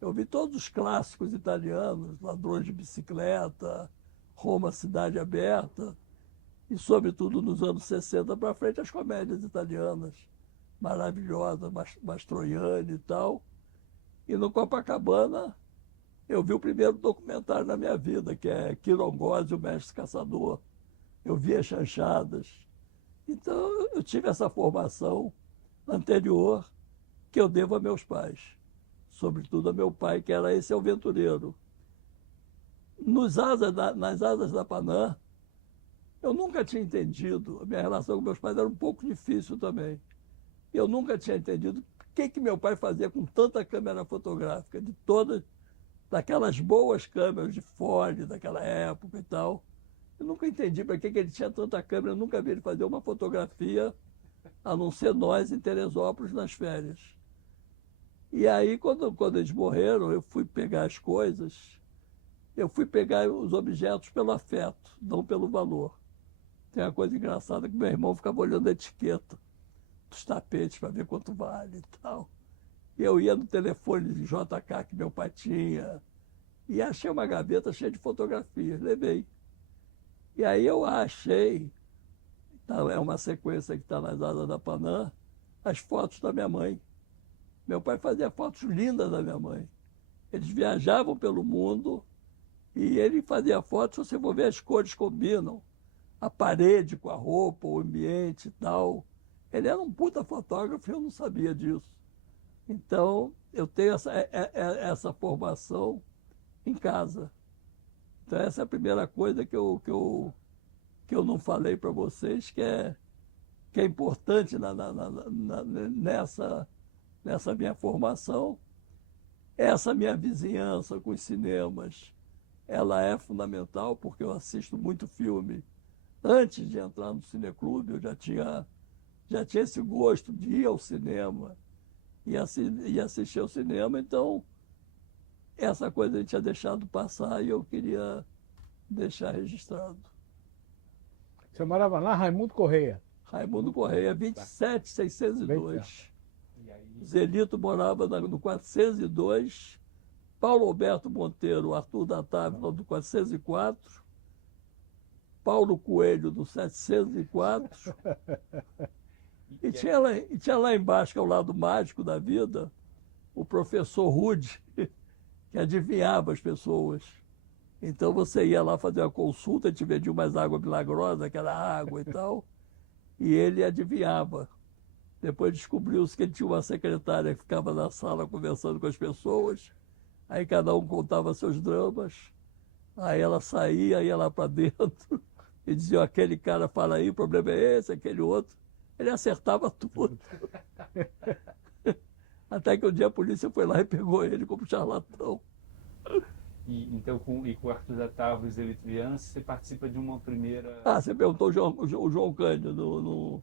eu vi todos os clássicos italianos, Ladrões de Bicicleta, Roma, Cidade Aberta, e sobretudo nos anos 60 para frente as comédias italianas, maravilhosas, Mastroianni e tal. E no Copacabana eu vi o primeiro documentário na minha vida, que é Quirongose, o Mestre Caçador. Eu via chanchadas. Então, eu tive essa formação anterior que eu devo a meus pais. Sobretudo a meu pai, que era esse aventureiro. Nas asas da Panam, eu nunca tinha entendido. A minha relação com meus pais era um pouco difícil também. Eu nunca tinha entendido o que meu pai fazia com tanta câmera fotográfica, de todas, daquelas boas câmeras de Ford daquela época e tal. Eu nunca entendi para que ele tinha tanta câmera, eu nunca vi ele fazer uma fotografia, a não ser nós em Teresópolis nas férias. E aí, quando eles morreram, eu fui pegar as coisas, eu fui pegar os objetos pelo afeto, não pelo valor. Tem uma coisa engraçada que meu irmão ficava olhando a etiqueta dos tapetes para ver quanto vale e tal. E eu ia no telefone de JK que meu pai tinha e achei uma gaveta cheia de fotografias, levei. E aí eu achei, é uma sequência que está nas asas da Panam, as fotos da minha mãe. Meu pai fazia fotos lindas da minha mãe. Eles viajavam pelo mundo e ele fazia fotos, se você for ver, as cores combinam. a parede com a roupa, o ambiente e tal. Ele era um puta fotógrafo e eu não sabia disso. Então, eu tenho essa formação em casa. Então, essa é a primeira coisa que eu não falei para vocês, que é importante nessa minha formação. Essa minha vizinhança com os cinemas, ela é fundamental, porque eu assisto muito filme. Antes de entrar no cineclube, eu já tinha esse gosto de ir ao cinema e assistir ao cinema. Então, essa coisa a gente tinha deixado passar e eu queria deixar registrado. Você morava lá, Raimundo Correia? Raimundo Correia, 27602. Zelito morava no 402, Paulo Alberto Monteiro, Arthur da Távila, do 404, Paulo Coelho, do 704, e tinha lá embaixo, que é o lado mágico da vida, o professor Rude, que adivinhava as pessoas. Então você ia lá fazer uma consulta, a gente vendia umas água milagrosa, aquela água e tal, e ele adivinhava. Depois descobriu-se que ele tinha uma secretária que ficava na sala conversando com as pessoas, aí cada um contava seus dramas, aí ela saía, ia lá para dentro e dizia: aquele cara fala aí, o problema é esse, aquele outro. Ele acertava tudo. Até que um dia a polícia foi lá e pegou ele como charlatão. Então, com o Arthur da Távora e os Elitrianos, você participa de uma primeira... Ah, você perguntou o João Cândido.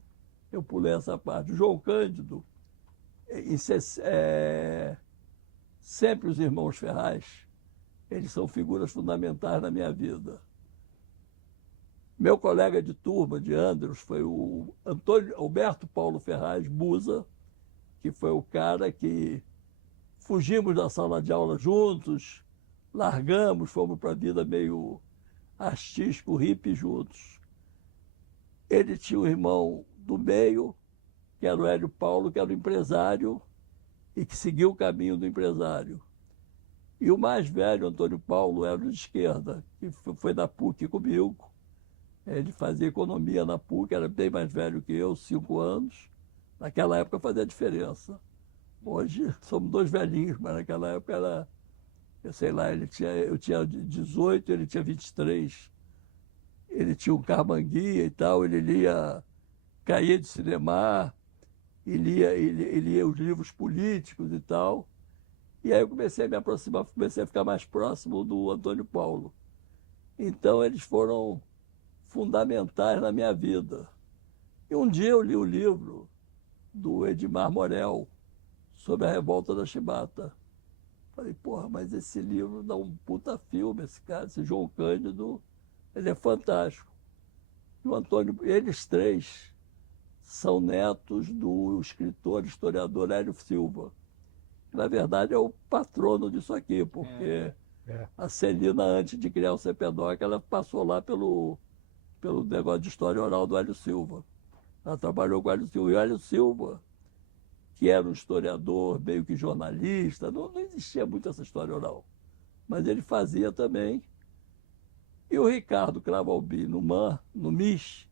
Eu pulei essa parte. O João Cândido, sempre os irmãos Ferraz, eles são figuras fundamentais na minha vida. Meu colega de turma, de Andros, foi o Alberto Paulo Ferraz Busa, que foi o cara que fugimos da sala de aula juntos, largamos, fomos para a vida meio artístico, hippie juntos. Ele tinha um irmão do meio, que era o Hélio Paulo, que era o empresário e que seguiu o caminho do empresário. E o mais velho, Antônio Paulo, era de esquerda, que foi da PUC comigo. Ele fazia economia na PUC, era bem mais velho que eu, 5 anos. Naquela época fazia diferença. Hoje somos dois velhinhos, mas naquela época era, eu sei lá, eu tinha 18, ele tinha 23. Ele tinha um carmanguia e tal, ele lia Cahiers de Cinema, ele lia os livros políticos e tal. E aí eu comecei a me aproximar, comecei a ficar mais próximo do Antônio Paulo. Então eles foram fundamentais na minha vida. E um dia eu li o livro do Edmar Morel sobre a revolta da Chibata. Falei, porra, mas esse livro dá um puta filme, esse cara, esse João Cândido, ele é fantástico. E o Antônio, eles três são netos do escritor, historiador Hélio Silva. Na verdade, é o patrono disso aqui, porque a Celina, antes de criar o CPDOC, ela passou lá pelo negócio de história oral do Hélio Silva. Ela trabalhou com o Hélio Silva. E o Hélio Silva, que era um historiador, meio que jornalista, não existia muito essa história oral, mas ele fazia também. E o Ricardo Cravalbi, no MIS,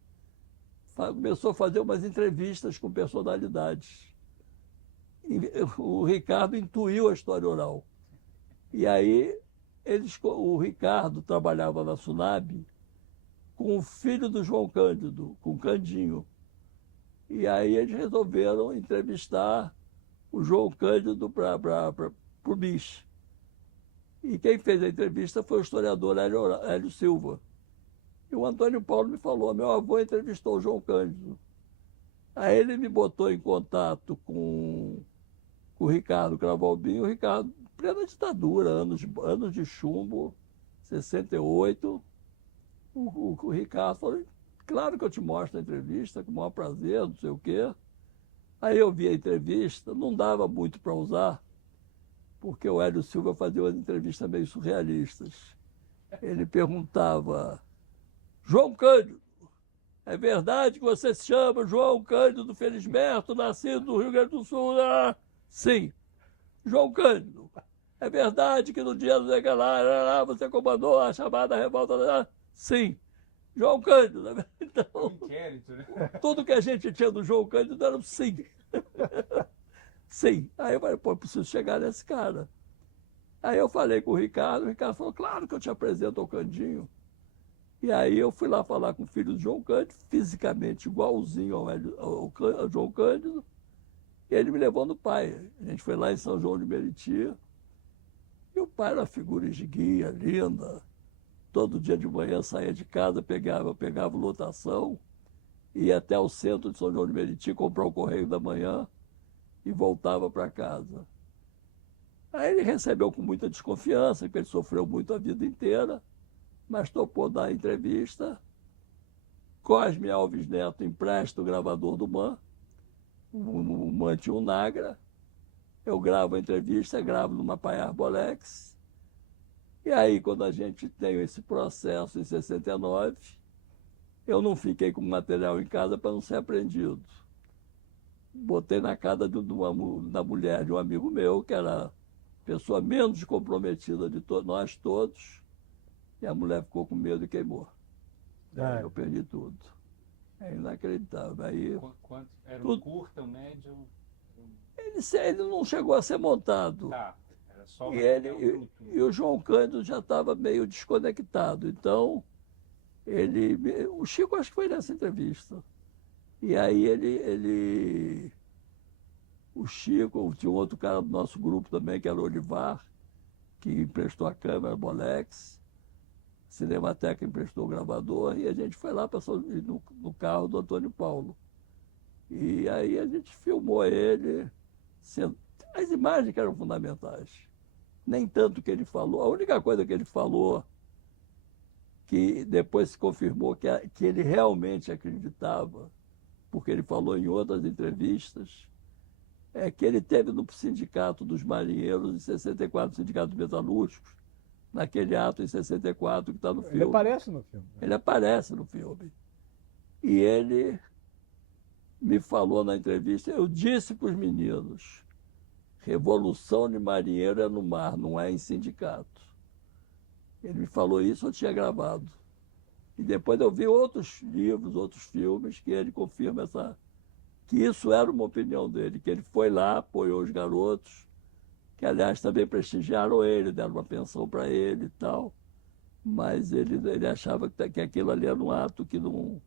começou a fazer umas entrevistas com personalidades. O Ricardo intuiu a história oral. E aí, o Ricardo trabalhava na SUNAB com o filho do João Cândido, com o Candinho. E aí eles resolveram entrevistar o João Cândido para o MIS. E quem fez a entrevista foi o historiador Hélio Silva. E o Antônio Paulo me falou: meu avô entrevistou o João Cândido. Aí ele me botou em contato com o Ricardo Cravalbinho. O Ricardo, plena ditadura, anos de chumbo, 68. O Ricardo falou: claro que eu te mostro a entrevista, com o maior prazer, não sei o quê. Aí eu vi a entrevista, não dava muito para usar, porque o Hélio Silva fazia umas entrevistas meio surrealistas. Ele perguntava: João Cândido, é verdade que você se chama João Cândido Felisberto, nascido no Rio Grande do Sul? Ah, sim. João Cândido, é verdade que no dia do Decalar você comandou a chamada revolta? Ah, sim. João Cândido. Né? Um Então, inquérito, né? tudo que a gente tinha do João Cândido era um sim. Sim. Aí eu falei, pô, eu preciso chegar nesse cara. Aí eu falei com o Ricardo falou, claro que eu te apresento ao Candinho. E aí eu fui lá falar com o filho do João Cândido, fisicamente igualzinho ao João Cândido, e ele me levou no pai. A gente foi lá em São João de Meriti, e o pai era uma figura de guia, linda. Todo dia de manhã saía de casa, pegava lotação, ia até o centro de São João de Meriti, comprar o Correio da Manhã e voltava para casa. Aí ele recebeu com muita desconfiança, porque ele sofreu muito a vida inteira, mas topou dar a entrevista. Cosme Alves Neto empresta o gravador do MAN, o MAN tinha um Nagra, eu gravo a entrevista, gravo numa Paiar Bolex, e aí quando a gente tem esse processo em 69, eu não fiquei com material em casa para não ser apreendido. Botei na casa da mulher de um amigo meu, que era a pessoa menos comprometida de nós todos, e a mulher ficou com medo e queimou. Aí eu perdi tudo. É inacreditável. Aí, Quanto? Era um tudo... curta, um médio? Ele não chegou a ser montado. Tá, era só e o João Cândido já estava meio desconectado. Então, o Chico acho que foi nessa entrevista. E aí o Chico, tinha um outro cara do nosso grupo também, que era o Olivar, que emprestou a câmera Bolex, Cinemateca emprestou o gravador, e a gente foi lá no carro do Antônio Paulo. E aí a gente filmou ele, as imagens que eram fundamentais. Nem tanto que ele falou, a única coisa que ele falou, que depois se confirmou que ele realmente acreditava, porque ele falou em outras entrevistas, é que ele teve no Sindicato dos Marinheiros em 64, Sindicato dos Metalúrgicos, naquele ato em 64 que está no filme. Ele aparece no filme. Ele aparece no filme. E ele me falou na entrevista, eu disse para os meninos, revolução de marinheiro é no mar, não é em sindicato. Ele me falou isso, eu tinha gravado. E depois eu vi outros livros, outros filmes, que ele confirma que isso era uma opinião dele, que ele foi lá, apoiou os garotos, que aliás também prestigiaram ele, deram uma pensão para ele e tal, mas ele achava que aquilo ali era um ato que não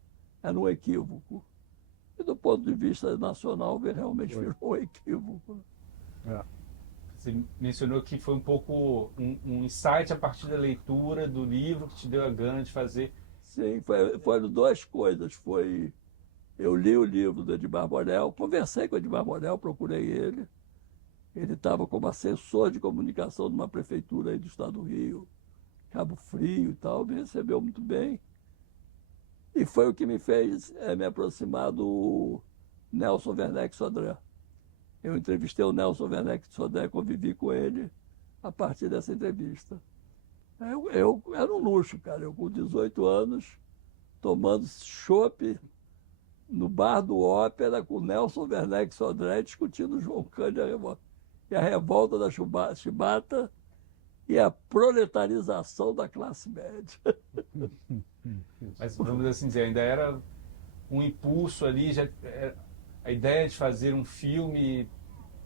era um equívoco. E do ponto de vista nacional, realmente virou um equívoco. Você mencionou que foi um pouco um insight a partir da leitura do livro que te deu a gana de fazer. Sim, foram duas coisas. Eu li o livro do Edmar Borel, conversei com o Edmar Borel, procurei ele. Ele estava como assessor de comunicação de uma prefeitura aí do estado do Rio, Cabo Frio e tal, me recebeu muito bem. E foi o que me fez me aproximar do Nelson Werneck Sodré. Eu entrevistei o Nelson Werneck Sodré, convivi com ele a partir dessa entrevista. Eu era um luxo, cara. Eu com 18 anos, tomando chopp no bar do Ópera com o Nelson Werneck Sodré, discutindo o João Cândido e a revolta da chibata e a proletarização da classe média. Mas vamos assim dizer, ainda era um impulso ali, a ideia de fazer um filme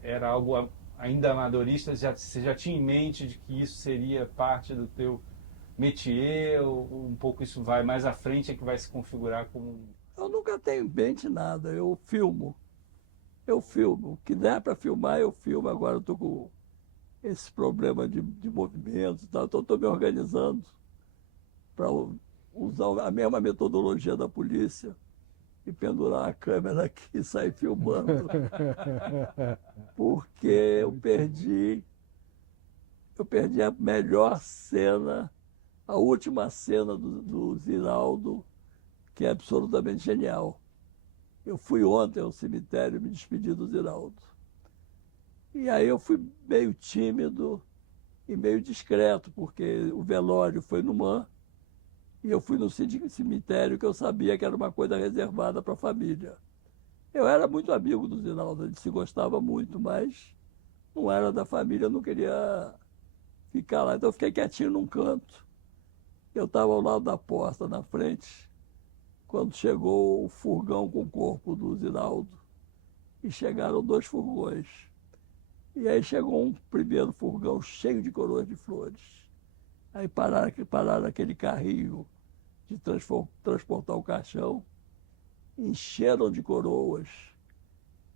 era algo ainda amadorista, você já tinha em mente de que isso seria parte do teu métier, ou um pouco isso vai mais à frente, é que vai se configurar como... Eu nunca tenho em mente nada, eu filmo. O que der para filmar, eu filmo. Agora eu estou com esse problema de movimentos e tal, então estou me organizando para usar a mesma metodologia da polícia e pendurar a câmera aqui e sair filmando. Porque eu perdi a melhor cena, a última cena do Ziraldo, que é absolutamente genial. Eu fui ontem ao cemitério me despedir do Ziraldo. E aí eu fui meio tímido e meio discreto, porque o velório foi no MAN, e eu fui no cemitério que eu sabia que era uma coisa reservada para a família. Eu era muito amigo do Ziraldo, ele se gostava muito, mas não era da família, eu não queria ficar lá. Então eu fiquei quietinho num canto. Eu estava ao lado da porta, na frente, quando chegou o furgão com o corpo do Ziraldo, e chegaram 2 furgões. E aí chegou um primeiro furgão cheio de coroas de flores. Aí pararam aquele carrinho de transportar o caixão, encheram de coroas,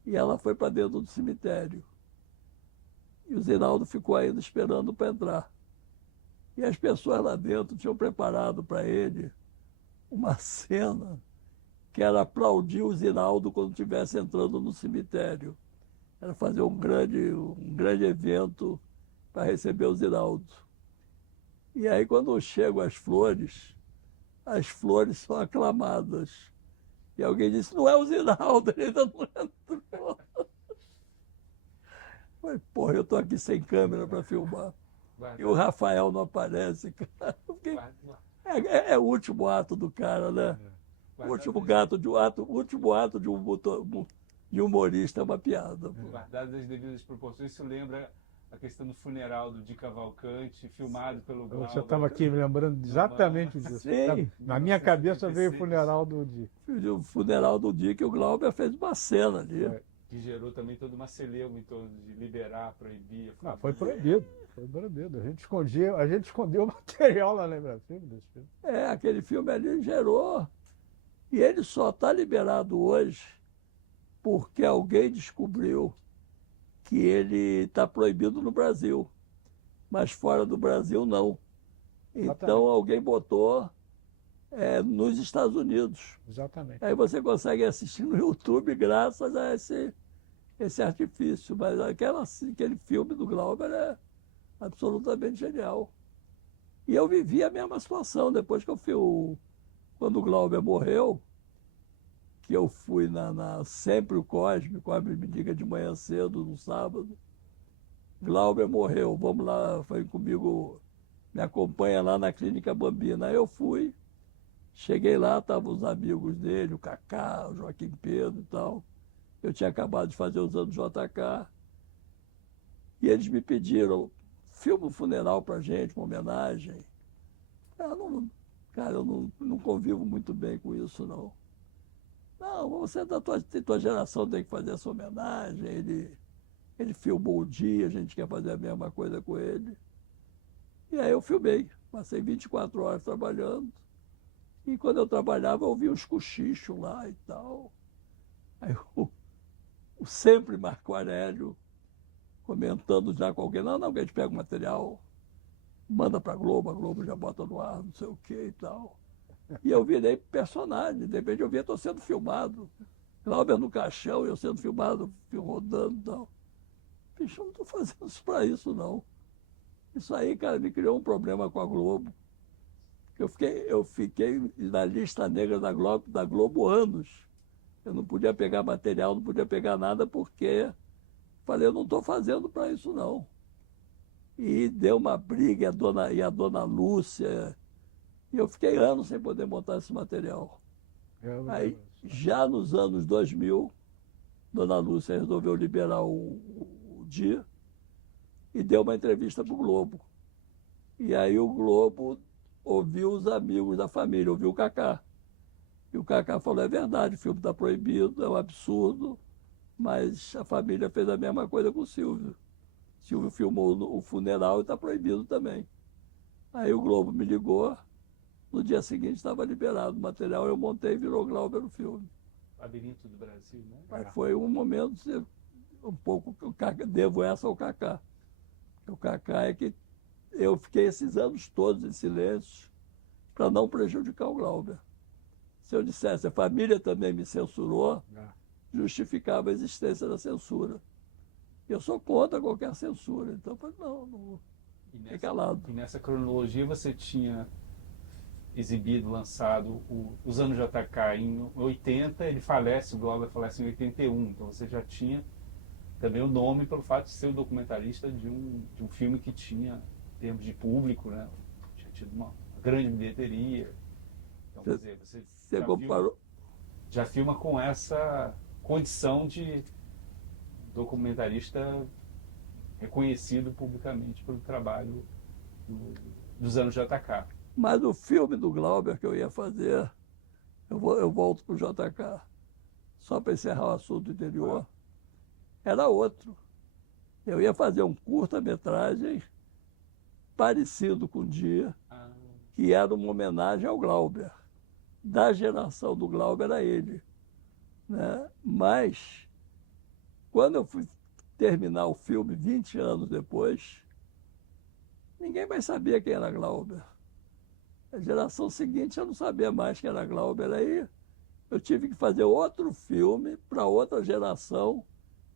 e ela foi para dentro do cemitério. E o Ziraldo ficou ainda esperando para entrar. E as pessoas lá dentro tinham preparado para ele uma cena que era aplaudir o Ziraldo quando estivesse entrando no cemitério. Era fazer um grande evento para receber o Ziraldo. E aí, quando chegam as flores são aclamadas. E alguém disse, não é o Ziraldo, ele ainda não entrou. Falei, porra, eu estou aqui sem câmera para filmar. E o Rafael não aparece, cara. É o último ato do cara, né? O último ato de humorista é uma piada. Guardadas as devidas proporções, isso lembra a questão do funeral do Di Cavalcante, filmado pelo Glauber. Você estava aqui me lembrando exatamente disso. Sim. Na minha cabeça veio o funeral do Di. O funeral do Di, que o Glauber fez uma cena ali. Que gerou também toda uma celeuma em torno de liberar, proibir. Foi proibido. Foi proibido. A gente escondeu o material lá, lembra? Aquele filme ali gerou. E ele só está liberado hoje porque alguém descobriu que ele está proibido no Brasil, mas fora do Brasil não. Então alguém botou nos Estados Unidos. Exatamente. Aí você consegue assistir no YouTube graças a esse artifício. Mas aquele filme do Glauber é absolutamente genial. E eu vivi a mesma situação depois que eu fui quando o Glauber morreu, que eu fui sempre o Cosme me liga de manhã cedo, no sábado. Glauber morreu, vamos lá, foi comigo, me acompanha lá na Clínica Bambina. Aí eu fui, cheguei lá, estavam os amigos dele, o Cacá, o Joaquim Pedro e tal. Eu tinha acabado de fazer os anos JK. E eles me pediram, filma um funeral pra gente, uma homenagem. Cara, eu não convivo muito bem com isso, não. Não, você da tua geração tem que fazer essa homenagem. Ele filmou o dia, a gente quer fazer a mesma coisa com ele. E aí eu filmei. Passei 24 horas trabalhando. E quando eu trabalhava, eu ouvia uns cochichos lá e tal. Aí o sempre Marco Aurélio comentando já com alguém, não, que a gente pega o material, manda para a Globo já bota no ar, não sei o que e tal. E eu virei personagem, de repente eu via, estou sendo filmado. Glauber no caixão, eu sendo filmado, rodando e tal. Bicho, eu não estou fazendo isso para isso, não. Isso aí, cara, me criou um problema com a Globo. Eu fiquei na lista negra da Globo anos. Eu não podia pegar material, não podia pegar nada, porque falei, eu não estou fazendo para isso, não. E deu uma briga, e a dona Lúcia. E eu fiquei anos sem poder montar esse material. Aí, já nos anos 2000, dona Lúcia resolveu liberar o dia e deu uma entrevista para o Globo. E aí o Globo ouviu os amigos da família, ouviu o Cacá. E o Cacá falou, é verdade, o filme está proibido, é um absurdo, mas a família fez a mesma coisa com o Silvio. O Silvio filmou o funeral e está proibido também. Aí o Globo me ligou, no dia seguinte estava liberado o material, eu montei e virou Glauber o filme. Labirinto do Brasil, né? Mas foi um momento, um pouco, que eu devo essa ao Cacá. O Cacá é que eu fiquei esses anos todos em silêncio para não prejudicar o Glauber. Se eu dissesse, a família também me censurou, justificava a existência da censura. Eu sou contra qualquer censura, então eu falei, não fiquei calado. E nessa cronologia você tinha exibido, lançado Os Anos JK em 80, ele falece, o Glauber falece em 81, então você já tinha também o nome pelo fato de ser o documentarista de um filme que tinha, em termos de público, né, tinha tido uma grande bilheteria. Então, quer dizer, você já filma com essa condição de documentarista reconhecido publicamente pelo trabalho dos Anos JK. Mas o filme do Glauber que eu ia fazer eu volto para o JK, só para encerrar o assunto interior, era outro. Eu ia fazer um curta-metragem parecido com o Dia, que era uma homenagem ao Glauber. Da geração do Glauber era ele, né? Mas, quando eu fui terminar o filme, 20 anos depois, ninguém mais sabia quem era Glauber. A geração seguinte eu não sabia mais quem era Glauber. Aí eu tive que fazer outro filme para outra geração,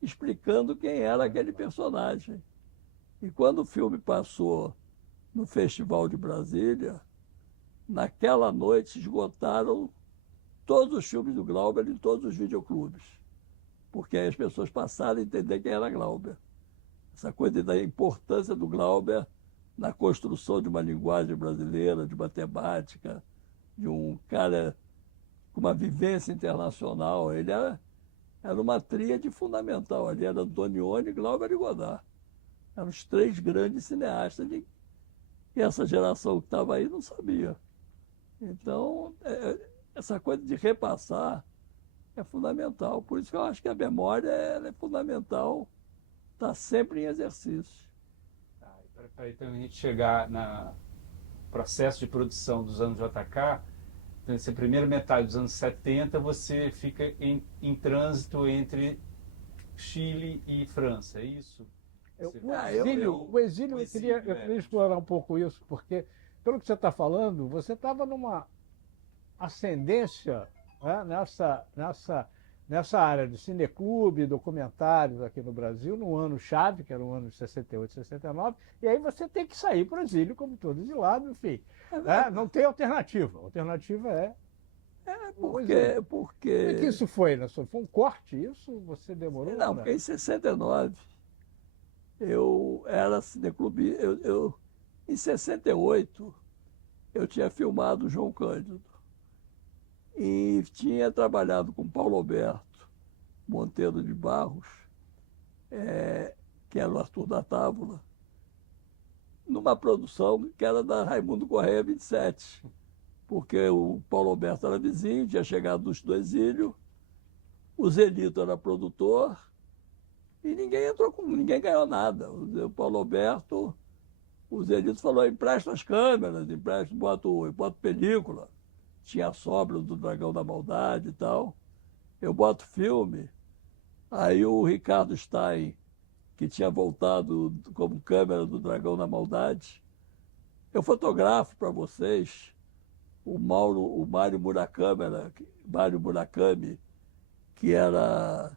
explicando quem era aquele personagem. E quando o filme passou no Festival de Brasília, naquela noite se esgotaram todos os filmes do Glauber em todos os videoclubes, porque aí as pessoas passaram a entender quem era Glauber. Essa coisa da importância do Glauber na construção de uma linguagem brasileira, de matemática, de um cara com uma vivência internacional. Ele era uma tríade fundamental. Ali era Antonioni, Glauber e Godard. Eram os três grandes cineastas. E essa geração que estava aí não sabia. Então, essa coisa de repassar é fundamental. Por isso que eu acho que a memória ela é fundamental, está sempre em exercício. Para então a gente chegar no processo de produção dos anos JK, então, essa primeira metade dos anos 70, você fica em trânsito entre Chile e França, é isso? O exílio, eu queria explorar um pouco isso, porque, pelo que você está falando, você estava numa ascendência, né, nessa área de cineclube, documentários aqui no Brasil, no ano-chave, que era o ano de 68, 69, e aí você tem que sair para o exílio, como todo exilado, enfim. Não tem alternativa. A alternativa é... Porque... Como é que isso foi? Foi um corte isso? Você demorou? Não, porque em 69 eu era cineclube. Em 68 eu tinha filmado João Cândido e tinha trabalhado com Paulo Alberto Monteiro de Barros, que era o Arthur da Távola, numa produção que era da Raimundo Correia 27, porque o Paulo Alberto era vizinho, tinha chegado do exílio, o Zelito era produtor e ninguém ganhou nada. O Paulo Alberto, o Zelito falou: empresta as câmeras, boto película. Tinha a Sobra do Dragão da Maldade e tal. Eu boto filme. Aí o Ricardo Stein, que tinha voltado como câmera do Dragão da Maldade, eu fotografo para vocês o Mário Murakami, que era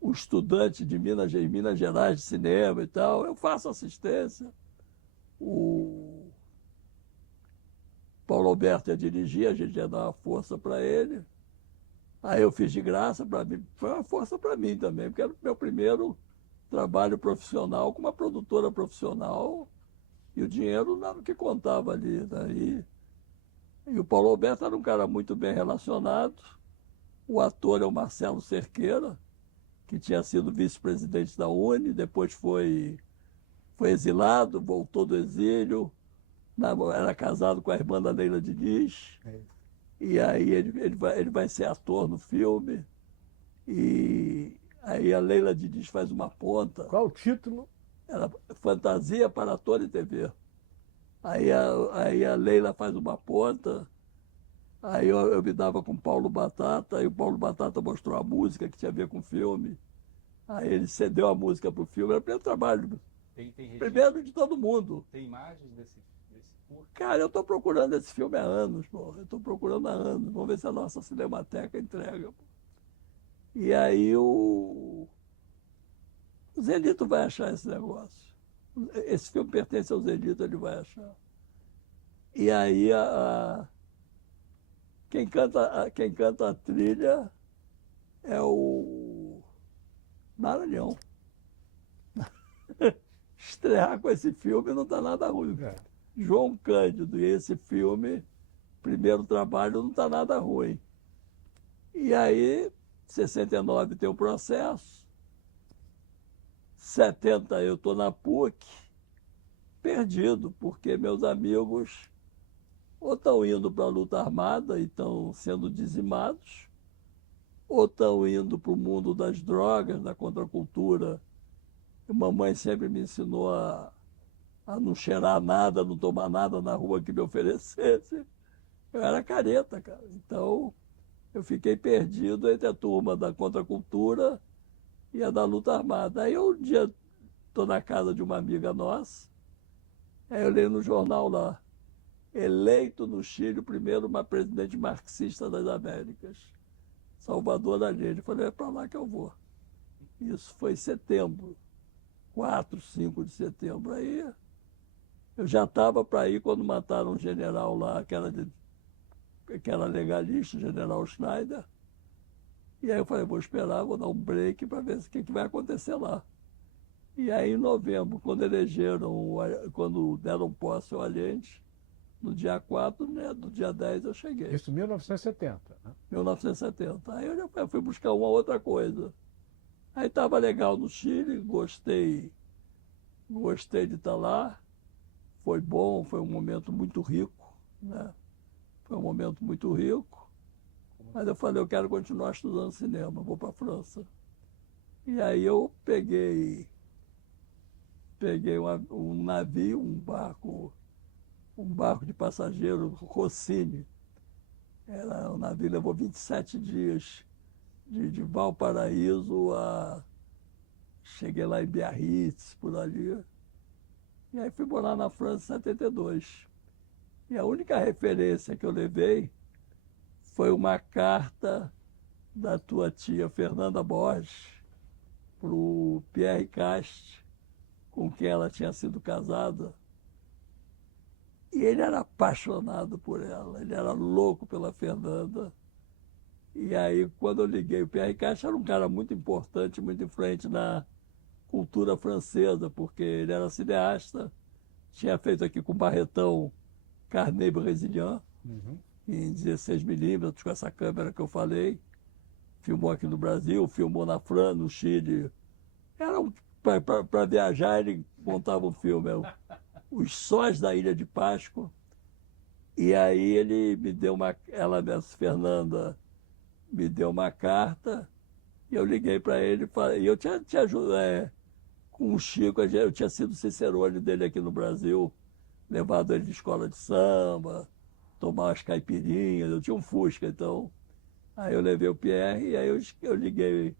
o estudante de Minas Gerais de cinema e tal. Eu faço assistência. O Paulo Alberto ia dirigir, a gente ia dar uma força para ele. Aí eu fiz de graça para mim. Foi uma força para mim também, porque era o meu primeiro trabalho profissional com uma produtora profissional e o dinheiro não era o que contava ali. Daí. E o Paulo Alberto era um cara muito bem relacionado. O ator é o Marcelo Cerqueira, que tinha sido vice-presidente da UNE, depois foi exilado, voltou do exílio, era casado com a irmã da Leila Diniz, e aí ele vai ser ator no filme, e aí a Leila Diniz faz uma ponta. Qual o título? Era Fantasia para Ator e TV. Aí a Leila faz uma ponta, aí eu me dava com o Paulo Batata, aí o Paulo Batata mostrou a música que tinha a ver com o filme, aí ele cedeu a música para o filme, era o primeiro trabalho. Primeiro de todo mundo. Tem imagens desse curso? Cara, eu estou procurando esse filme há anos, pô. Eu estou procurando há anos. Vamos ver se a nossa Cinemateca entrega. Pô. E aí o Zelito vai achar esse negócio. Esse filme pertence ao Zelito, ele vai achar. E aí quem canta a trilha é o Maranhão. Estrear com esse filme não está nada ruim, cara. João Cândido e esse filme, primeiro trabalho, não está nada ruim. E aí, 69 tem o processo, 70 eu estou na PUC, perdido, porque meus amigos, ou estão indo para a luta armada e estão sendo dizimados, ou estão indo para o mundo das drogas, da contracultura. Mamãe sempre me ensinou a não cheirar nada, não tomar nada na rua que me oferecesse. Eu era careta, cara. Então, eu fiquei perdido entre a turma da contracultura e a da luta armada. Aí um dia estou na casa de uma amiga nossa, aí eu leio no jornal lá, eleito no Chile o primeiro uma presidente marxista das Américas, Salvador Allende. Eu falei, é para lá que eu vou. Isso foi em setembro, 4, 5 de setembro. Aí eu já estava para ir quando mataram um general lá, que era legalista, o general Schneider. E aí eu falei, vou esperar, vou dar um break para ver o que vai acontecer lá. E aí em novembro, quando deram posse ao Allende, no dia 4, né, do dia 10 eu cheguei. Isso em 1970, né? 1970. Aí eu já fui buscar uma outra coisa. Aí estava legal no Chile, gostei de estar lá. Foi bom, foi um momento muito rico, né? Foi um momento muito rico. Mas eu falei, eu quero continuar estudando cinema, vou para a França. E aí eu peguei um navio, um barco de passageiro, Rossini. O navio levou 27 dias de Valparaíso a... Cheguei lá em Biarritz, por ali. E aí fui morar na França em 72. E a única referência que eu levei foi uma carta da tua tia Fernanda Borges para o Pierre Cast, com quem ela tinha sido casada. E ele era apaixonado por ela, ele era louco pela Fernanda. E aí, quando eu liguei, o Pierre Cast era um cara muito importante, muito influente na cultura francesa, porque ele era cineasta, tinha feito aqui com Barretão Carnet Brésilien, em 16mm, com essa câmera que eu falei. Filmou aqui no Brasil, filmou na França, no Chile. Para viajar, ele montava um filme, Os Sóis da Ilha de Páscoa. E aí ele me deu ela mesma, Fernanda, me deu uma carta, e eu liguei para ele, e eu tinha ajudado, com o Chico, eu tinha sido cicerone dele aqui no Brasil, levado ele de escola de samba, tomar umas caipirinhas, eu tinha um Fusca, então. Aí eu levei o Pierre, e aí eu liguei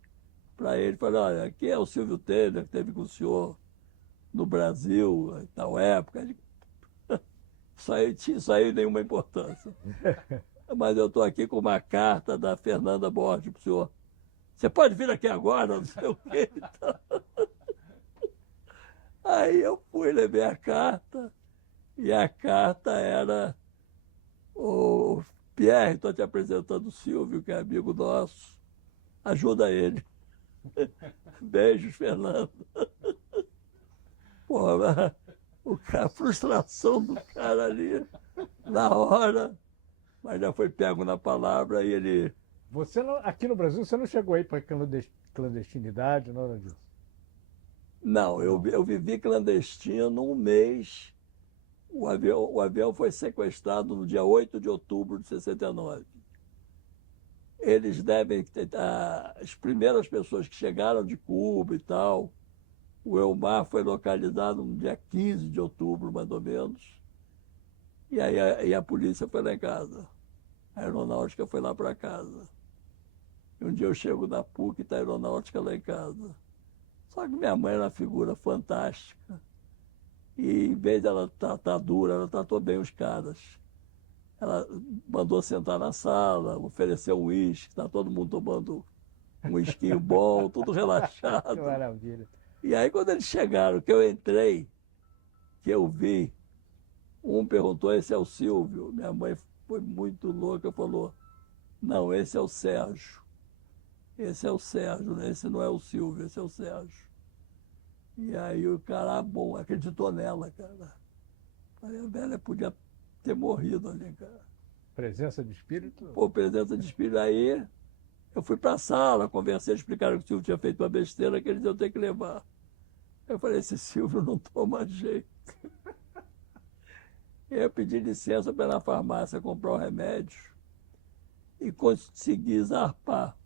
para ele e falei, olha, aqui é o Silvio Taylor, que esteve com o senhor no Brasil, em tal época. Ele, isso aí nenhuma importância. Mas eu estou aqui com uma carta da Fernanda Borges para o senhor. Você pode vir aqui agora, não sei o quê. Então. Aí eu fui, levei a carta, e a carta era: o Pierre, estou te apresentando o Silvio, que é amigo nosso, ajuda ele. Beijos, Fernando. Porra, a frustração do cara ali, na hora, mas já foi pego na palavra e ele... Você não, aqui no Brasil, você não chegou aí para clandestinidade, nada disso? Não, eu vivi clandestino um mês. O avião foi sequestrado no dia 8 de outubro de 69. Eles devem ter... As primeiras pessoas que chegaram de Cuba e tal, o Elmar foi localizado no dia 15 de outubro, mais ou menos. E aí a polícia foi lá em casa. A aeronáutica foi lá para casa. E um dia eu chego na PUC e está a aeronáutica lá em casa. Só que minha mãe era uma figura fantástica. E em vez dela tratar dura, ela tratou bem os caras. Ela mandou sentar na sala, ofereceu um uísque, está todo mundo tomando um uísquinho bom, tudo relaxado. Que maravilha. E aí quando eles chegaram, que eu entrei, que eu vi, um perguntou, esse é o Silvio? Minha mãe foi muito louca, falou, não, esse é o Sérgio. Esse é o Sérgio, né? Esse não é o Silvio, esse é o Sérgio. E aí o cara, bom, acreditou nela, cara. Aí a velha podia ter morrido ali, cara. Presença de espírito? Pô, presença de espírito. Aí eu fui para a sala, conversei, explicaram que o Silvio tinha feito uma besteira que eles iam ter que levar. Eu falei, esse Silvio não toma jeito. Eu pedi licença para ir na farmácia comprar o remédio e consegui zarpar.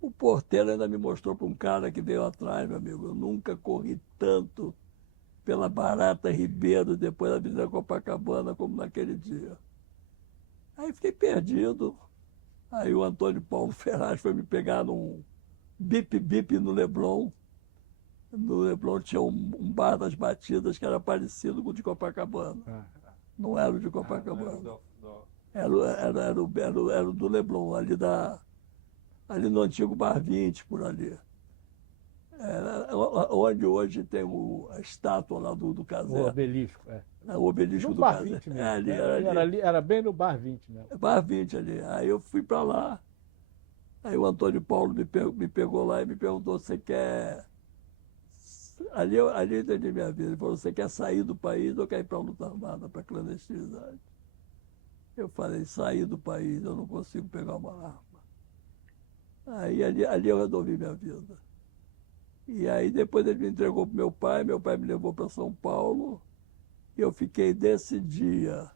O porteiro ainda me mostrou para um cara que veio atrás, meu amigo. Eu nunca corri tanto pela Barata Ribeiro, depois da Avenida Copacabana, como naquele dia. Aí fiquei perdido. Aí o Antônio Paulo Ferraz foi me pegar num bip-bip no Leblon. No Leblon tinha um bar das batidas que era parecido com o de Copacabana. Não era o de Copacabana. Era o do Leblon, ali no antigo Bar 20, por ali. Era onde hoje tem a estátua lá do Casé. O obelisco, O obelisco no do Bar Casé. 20 mesmo. Era bem no Bar 20 mesmo. Bar 20 ali. Aí eu fui para lá. Aí o Antônio Paulo me pegou lá e me perguntou: você quer. Ali eu entendi minha vida. Ele falou: você quer sair do país ou quer ir para a luta armada, para a clandestinidade? Eu falei: sair do país, eu não consigo pegar uma arma. Aí ali eu resolvi minha vida. E aí depois ele me entregou para meu pai me levou para São Paulo, e eu fiquei desse dia.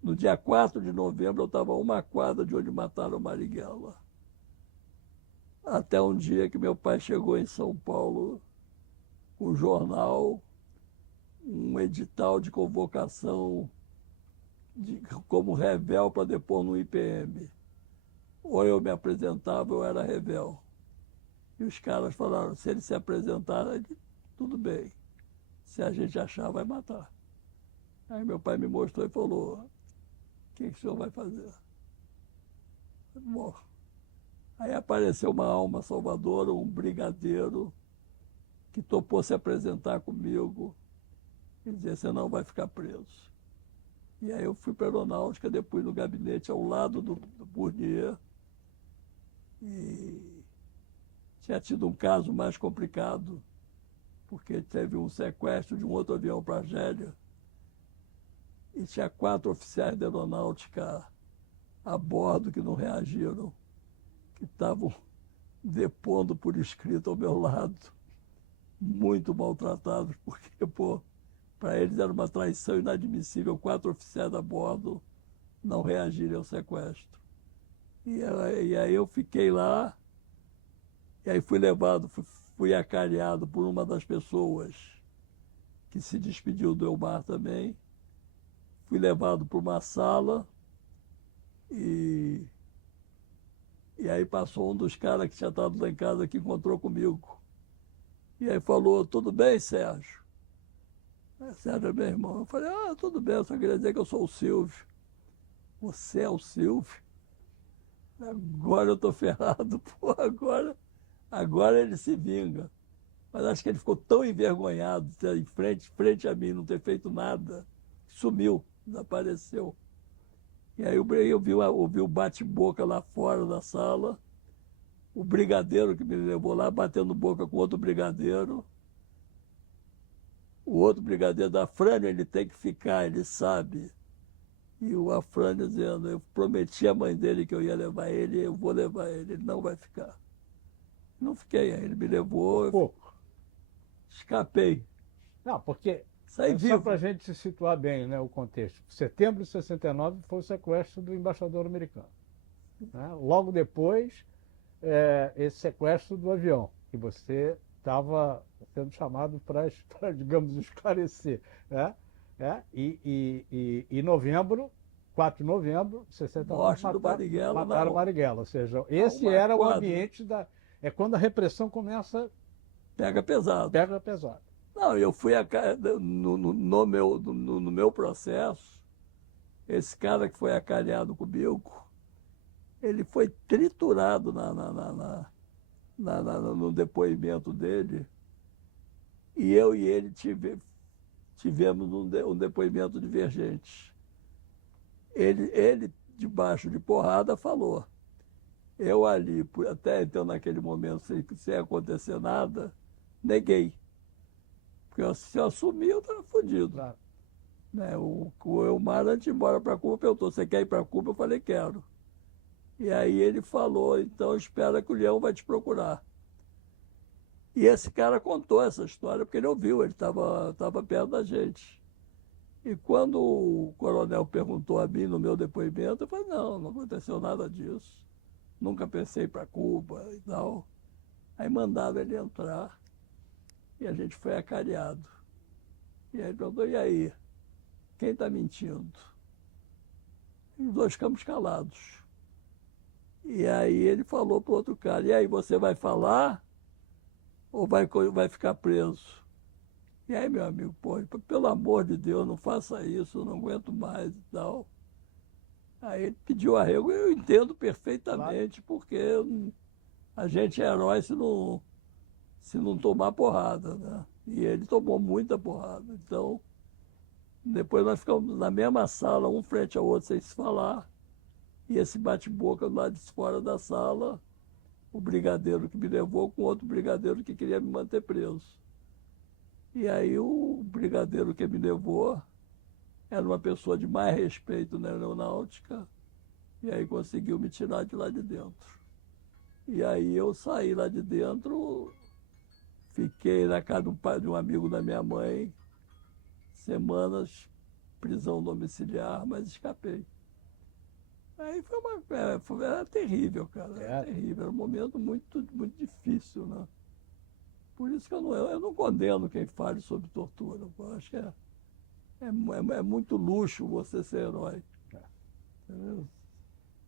No dia 4 de novembro, eu estava a uma quadra de onde mataram Marighella. Até um dia que meu pai chegou em São Paulo, com o jornal, um edital de convocação como revel para depor no IPM. Ou eu me apresentava ou eu era revel. E os caras falaram: se ele se apresentar, tudo bem. Se a gente achar, vai matar. Aí meu pai me mostrou e falou: o que o senhor vai fazer? Bom, aí apareceu uma alma salvadora, um brigadeiro, que topou se apresentar comigo e dizer: você não vai ficar preso. E aí eu fui para a aeronáutica, depois no gabinete ao lado do Bournier, e tinha tido um caso mais complicado, porque teve um sequestro de um outro avião para Argélia, e tinha 4 oficiais da aeronáutica a bordo que não reagiram, que estavam depondo por escrito ao meu lado, muito maltratados, porque, para eles era uma traição inadmissível 4 oficiais a bordo não reagirem ao sequestro. E aí eu fiquei lá, e aí fui levado, fui acarinhado por uma das pessoas que se despediu do Elmar também. Fui levado para uma sala e aí passou um dos caras que tinha estado lá em casa, que encontrou comigo. E aí falou: tudo bem, Sérgio? Sérgio é meu irmão. Eu falei: tudo bem, eu só queria dizer que eu sou o Silvio. Você é o Silvio? Agora eu estou ferrado, agora ele se vinga. Mas acho que ele ficou tão envergonhado de ter frente a mim, não ter feito nada, sumiu, desapareceu. E aí eu ouvi o bate-boca lá fora da sala, o brigadeiro que me levou lá batendo boca com outro brigadeiro. O outro brigadeiro da Frânio: ele tem que ficar, ele sabe. E o Afrânio dizendo: eu prometi à mãe dele que eu ia levar ele, eu vou levar ele não vai ficar. Não fiquei, aí ele me levou, escapei. Não, porque, saí só para a gente se situar bem, né, o contexto, setembro de 69 foi o sequestro do embaixador americano. Né? Logo depois, esse sequestro do avião, que você estava sendo chamado para, digamos, esclarecer. Né? E novembro, 4 de novembro de 69, mataram Marighella. Ou seja, esse era o ambiente é quando a repressão começa... Pega pesado. Pega pesado. Não, eu fui no meu processo, esse cara que foi acarinhado comigo, ele foi triturado no depoimento dele, e eu e ele tivemos um depoimento divergente. Ele, debaixo de porrada, falou: eu ali, até então naquele momento, sem acontecer nada, neguei. Porque se eu assumir, eu estava fodido. Claro. Né? O Elmar, antes de ir embora para Cuba, perguntou: você quer ir para Cuba? Eu falei: quero. E aí ele falou: então espera que o Leão vai te procurar. E esse cara contou essa história, porque ele ouviu, ele estava perto da gente. E quando o coronel perguntou a mim no meu depoimento, eu falei, não, não aconteceu nada disso. Nunca pensei para Cuba e tal. Aí mandaram ele entrar e a gente foi acareado. E aí ele perguntou, e aí, quem está mentindo? E os dois ficamos calados. E aí ele falou para o outro cara, e aí, você vai falar ou vai ficar preso? E aí, meu amigo, pô, pelo amor de Deus, não faça isso, eu não aguento mais e tal. Aí ele pediu arrego, eu entendo perfeitamente, porque a gente é herói se não tomar porrada, né? E ele tomou muita porrada. Então, depois nós ficamos na mesma sala, um frente ao outro, sem se falar. E esse bate-boca lá de fora da sala, o brigadeiro que me levou com outro brigadeiro que queria me manter preso. E aí o brigadeiro que me levou era uma pessoa de mais respeito na aeronáutica, e aí conseguiu me tirar de lá de dentro. E aí eu saí lá de dentro, fiquei na casa de um amigo da minha mãe, semanas, prisão domiciliar, mas escapei. Aí era terrível, cara, era terrível, era um momento muito, muito difícil, né? Por isso que eu não condeno quem fale sobre tortura. Eu acho que é muito luxo você ser herói. Entendeu?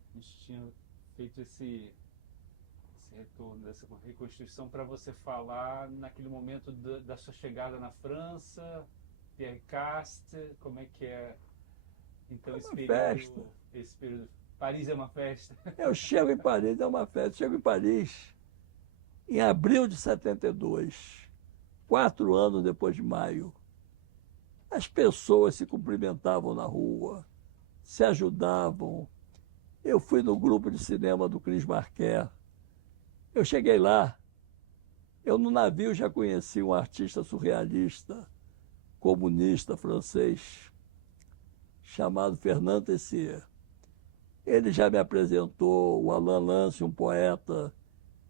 A gente tinha feito esse retorno, dessa reconstrução, para você falar naquele momento da sua chegada na França, Pierre Cast, como é que é? Então, esse período. Paris é uma festa. Eu chego em Paris, é uma festa. Chego em Paris em abril de 72, 4 anos depois de maio. As pessoas se cumprimentavam na rua, se ajudavam. Eu fui no grupo de cinema do Chris Marker. Eu cheguei lá, eu no navio já conheci um artista surrealista, comunista francês, chamado Fernand Tessier. Ele já me apresentou o Alain Lance, um poeta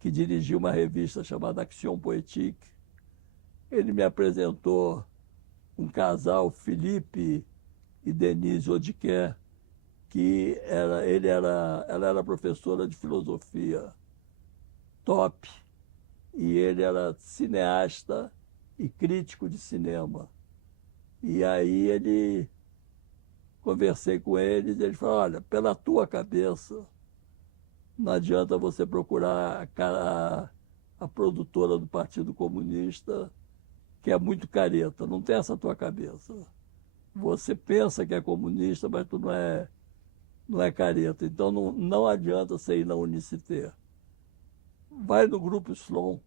que dirigiu uma revista chamada Action Poétique. Ele me apresentou um casal, Philippe e Denise Odiquet, que ela era professora de filosofia top, e ele era cineasta e crítico de cinema. E aí conversei com eles, e ele falou, olha, pela tua cabeça, não adianta você procurar a produtora do Partido Comunista, que é muito careta, não tem essa tua cabeça. Você pensa que é comunista, mas tu não é careta. Então não adianta você ir na Unicité. Vai no Grupo Slon,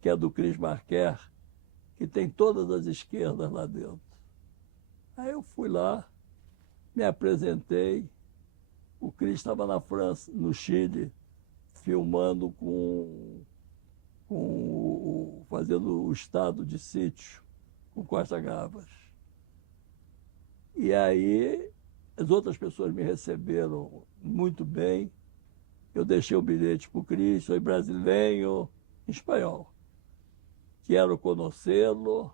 que é do Chris Marker, que tem todas as esquerdas lá dentro. Aí eu fui lá, me apresentei. O Chris estava na França, no Chile, filmando fazendo o estado de sítio com Costa Gavras. E aí as outras pessoas me receberam muito bem. Eu deixei o bilhete para o Cris, sou brasileiro, em espanhol. Quero conhecê-lo.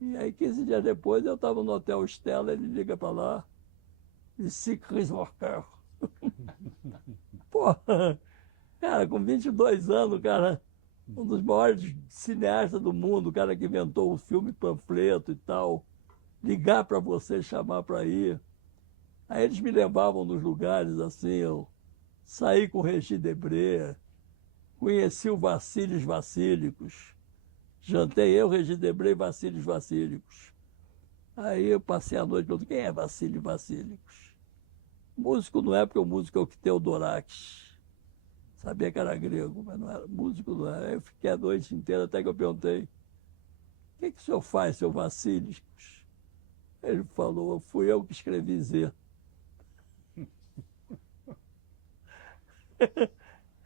E aí, 15 dias depois, eu estava no Hotel Stella, ele liga para lá, e disse, Chris Marker. Porra, cara, com 22 anos, cara, um dos maiores cineastas do mundo, o cara que inventou o filme Panfleto e tal, ligar para você, chamar para ir. Aí eles me levavam nos lugares assim, eu saí com o Regis Debray, conheci o Vassilis Vassílicos, jantei eu, Regis Debray e Vassilis Vassílicos. Aí eu passei a noite perguntando, quem é Vassilis Vassílicos? Músico não é, porque o músico é o que tem o Dorax. Sabia que era grego, mas não era, músico não era. Aí eu fiquei a noite inteira até que eu perguntei, o que o senhor faz, seu Vassílicos? Ele falou, fui eu que escrevi Z.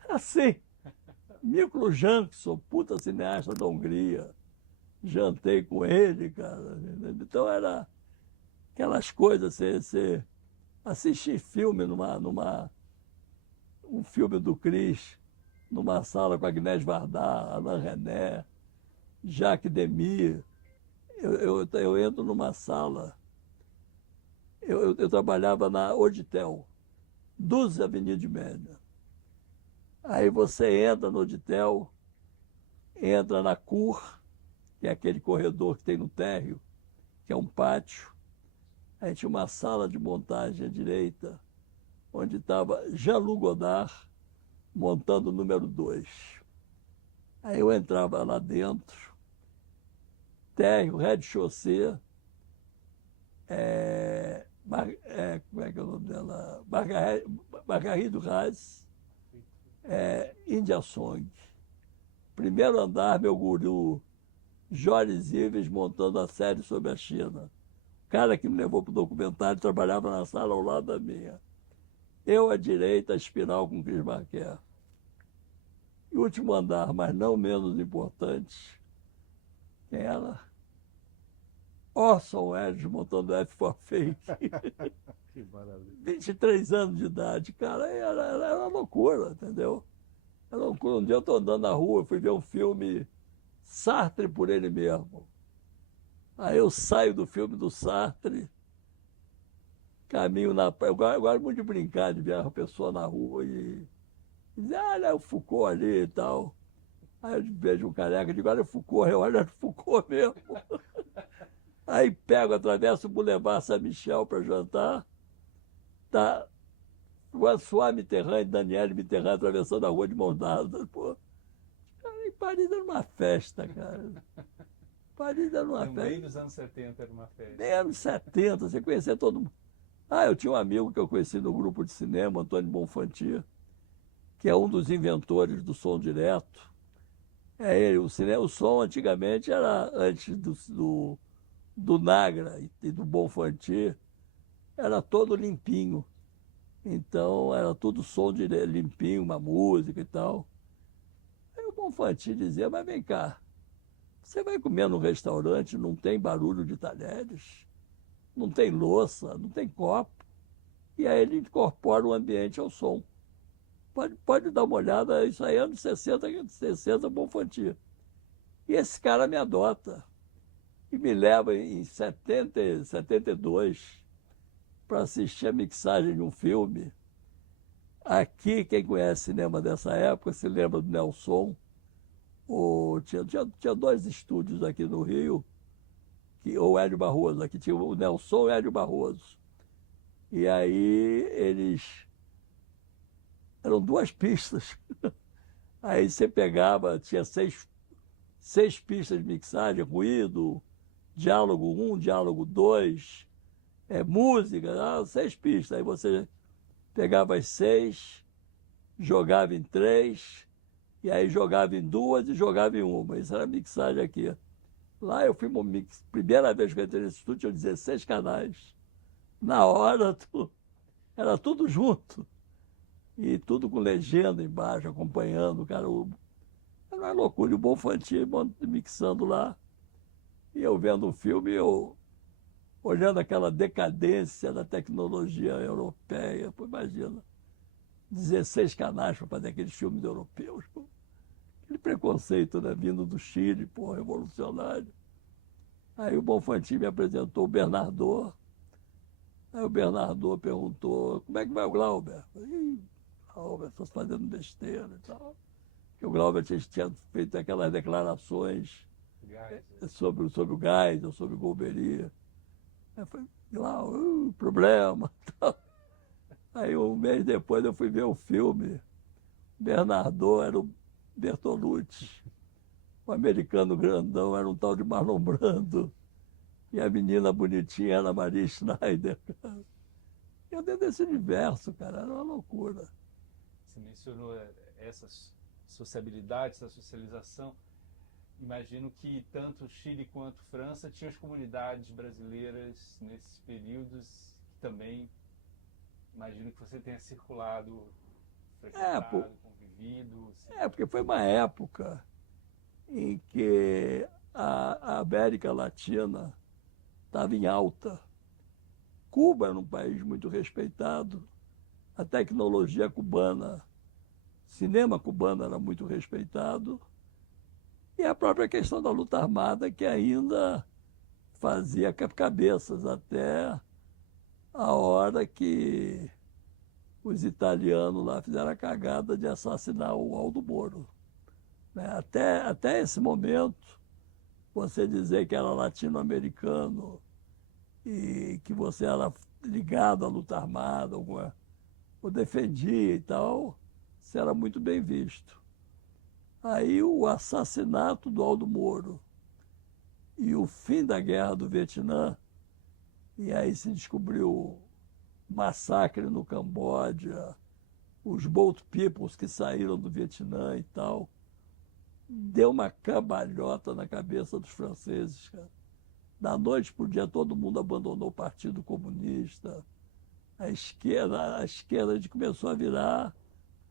Assim, Miklos Jankson, puta cineasta da Hungria, jantei com ele, cara. Então era aquelas coisas, você assistir filme um filme do Chris, numa sala com Agnès Varda, Alain René, Jacques Demy. Eu entro numa sala eu trabalhava na Auditel, 12 Avenida de Média. Aí você entra no Auditel, entra na CUR, que é aquele corredor que tem no térreo, que é um pátio. Aí tinha uma sala de montagem à direita, onde estava Jean-Luc Godard montando o número 2. Aí eu entrava lá dentro, térreo, rez-de-chaussée, como é que é o nome dela? Margaride Duras, India Song. Primeiro andar, meu guru, Jorge Ives, montando a série sobre a China. O cara que me levou para o documentário trabalhava na sala ao lado da minha. Eu à direita, a espiral com Chris Marquer. E o último andar, mas não menos importante, quem era? Orson Welles montando F for Fake. Que maravilha. 23 anos de idade, cara, era uma loucura, entendeu? Era uma loucura. Um dia eu estou andando na rua, fui ver um filme Sartre por ele mesmo. Aí eu saio do filme do Sartre, caminho na praia. Eu gosto muito de brincar, de ver uma pessoa na rua e dizer, olha o Foucault ali e tal. Aí eu vejo um careca e digo, olha o Foucault, eu olho o Foucault mesmo. Aí pego, atravesso o Boulevard Saint-Michel para jantar, tá François Mitterrand e Danielle Mitterrand atravessando a rua de mãos dadas. Pô, cara, em Paris era uma festa, cara. Paris era uma festa. Também nos anos 70 era uma festa. Bem anos 70, você conhecia todo mundo. Eu tinha um amigo que eu conheci no grupo de cinema, Antônio Bonfanti, que é um dos inventores do som direto. É ele, o som antigamente era antes do Nagra e do Bonfanti, era todo limpinho. Então era tudo som limpinho, uma música e tal. Aí o Bonfanti dizia, mas vem cá, você vai comer num restaurante, não tem barulho de talheres, não tem louça, não tem copo. E aí ele incorpora o ambiente ao som. Pode dar uma olhada, isso aí é anos 60, Bonfanti. E esse cara me adota e me leva em 72 para assistir a mixagem de um filme. Aqui, quem conhece cinema dessa época se lembra do Nelson. Tinha 2 estúdios aqui no Rio, ou Hélio Barroso, aqui tinha o Nelson e o Hélio Barroso. E aí eram 2 pistas. Aí você pegava, tinha 6 pistas de mixagem, ruído, diálogo 1, diálogo 2, música, 6 pistas. Aí você pegava as 6, jogava em 3, e aí jogava em 2 e jogava em 1. Isso era a mixagem aqui. Lá eu fui primeira vez que eu entrei nesse estúdio, tinha 16 canais. Na hora, era tudo junto. E tudo com legenda embaixo, acompanhando, cara. Era uma loucura. O Bonfanti mixando lá. E eu vendo o filme, eu olhando aquela decadência da tecnologia europeia. Pô, imagina, 16 canais para fazer aqueles filmes europeus. Pô. Aquele preconceito, né, vindo do Chile, pô, revolucionário. Aí o Bonfanti me apresentou o Bernardo. Aí o Bernardo perguntou, como é que vai o Glauber? Glauber, estou fazendo besteira e tal. Porque o Glauber tinha feito aquelas declarações sobre o Geisel, sobre o Golbery. Aí eu falei, Glauber, problema. Tal. Aí 1 mês depois eu fui ver o filme. Bernardo era o Bertolucci. O americano grandão era um tal de Marlon Brando. E a menina bonitinha era a Maria Schneider. Eu dentro desse universo, cara, era uma loucura. Você mencionou essas sociabilidades, essa socialização. Imagino que tanto Chile quanto França tinham as comunidades brasileiras nesses períodos, que também imagino que você tenha circulado, frequentado, convivido. Porque foi uma época em que a América Latina estava em alta. Cuba era um país muito respeitado, a tecnologia cubana, cinema cubano era muito respeitado, e a própria questão da luta armada, que ainda fazia cabeças até a hora que os italianos lá fizeram a cagada de assassinar o Aldo Moro, né? Até esse momento, você dizer que era latino-americano e que você era ligado à luta armada, ou defendia e tal, isso era muito bem visto. Aí o assassinato do Aldo Moro e o fim da Guerra do Vietnã, e aí se descobriu o massacre no Camboja, os Boat Peoples que saíram do Vietnã e tal, deu uma cambalhota na cabeça dos franceses, cara. Da noite para o dia todo mundo abandonou o Partido Comunista, a esquerda começou a virar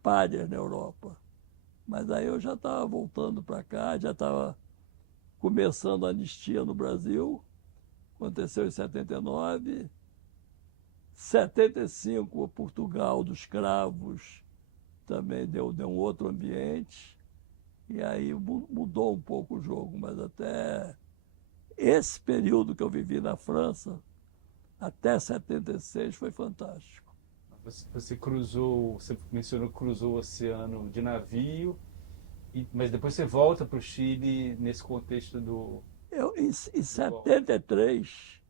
pária na Europa. Mas aí eu já estava voltando para cá, já estava começando a anistia no Brasil, aconteceu em 79, 75 Portugal dos cravos também deu um outro ambiente, e aí mudou um pouco o jogo, mas até esse período que eu vivi na França, até 76, foi fantástico. Você mencionou que cruzou o oceano de navio, mas depois você volta para o Chile nesse contexto do... Em 73,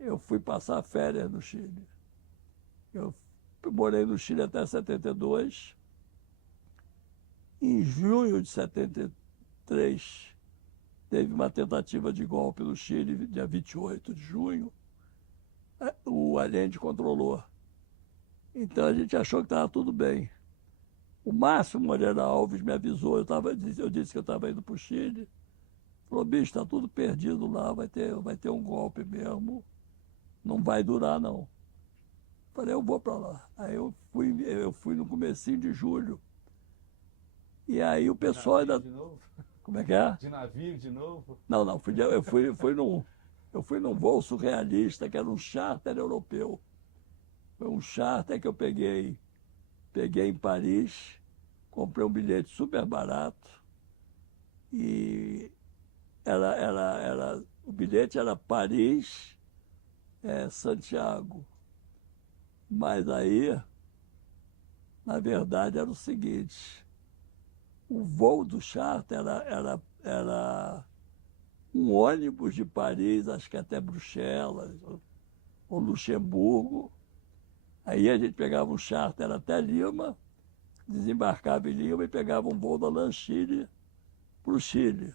eu fui passar férias no Chile. Eu morei no Chile até 72. Em junho de 73, teve uma tentativa de golpe no Chile, dia 28 de junho. O Allende controlou. Então a gente achou que estava tudo bem. O Márcio Moreira Alves me avisou, eu disse que eu estava indo para o Chile. Falou, bicho, está tudo perdido lá, vai ter um golpe mesmo, não vai durar não. Falei, eu vou para lá. Aí eu fui no comecinho de julho. E aí o pessoal ainda... De novo? Como é que é? De navio de novo? Não, eu fui num voo surrealista, que era um charter europeu. Foi um charter que eu peguei em Paris, comprei um bilhete super barato e o bilhete era Paris, Santiago. Mas aí, na verdade, era o seguinte, o voo do charter era um ônibus de Paris, acho que até Bruxelas, ou Luxemburgo. Aí a gente pegava um charter até Lima, desembarcava em Lima e pegava um voo da Lanchile para o Chile.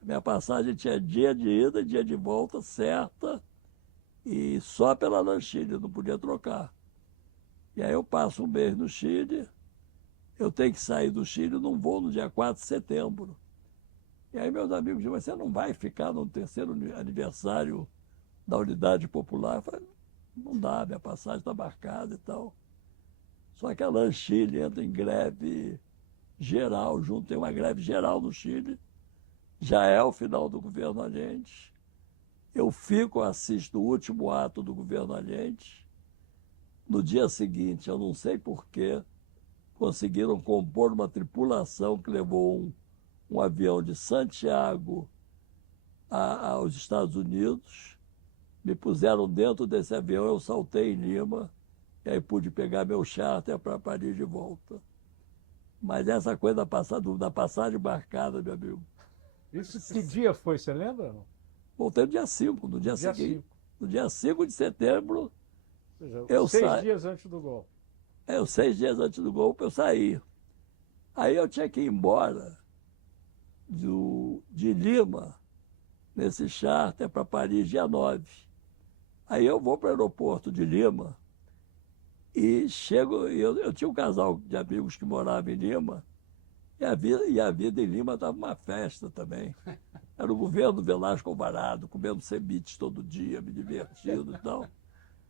Minha passagem tinha dia de ida, dia de volta certa, e só pela Lanchile, não podia trocar. E aí eu passo um mês no Chile, eu tenho que sair do Chile num voo no dia 4 de setembro. E aí meus amigos dizem, você não vai ficar no terceiro aniversário da Unidade Popular? Eu falei, não dá, minha passagem está marcada e tal. Só que a Lanchile entra em greve geral, tem uma greve geral no Chile, já é o final do governo Allende. Eu assisto o último ato do governo Allende. No dia seguinte, eu não sei porquê, conseguiram compor uma tripulação que levou um avião de Santiago aos Estados Unidos. Me puseram dentro desse avião, eu saltei em Lima, e aí pude pegar meu charter para Paris de volta. Mas essa coisa da passagem marcada, meu amigo. Isso que dia foi, você lembra? Voltei no dia 5, no dia seguinte. 5. No dia 5 de setembro, Ou seja, 6 dias antes do golpe. 6 dias antes do golpe, eu saí. Aí eu tinha que ir embora de Lima, nesse charter, para Paris, dia 9. Aí eu vou para o aeroporto de Lima e chego, eu tinha um casal de amigos que moravam em Lima, e a vida em Lima estava uma festa também. Era o governo Velasco Alvarado, comendo cebites todo dia, me divertindo e tal.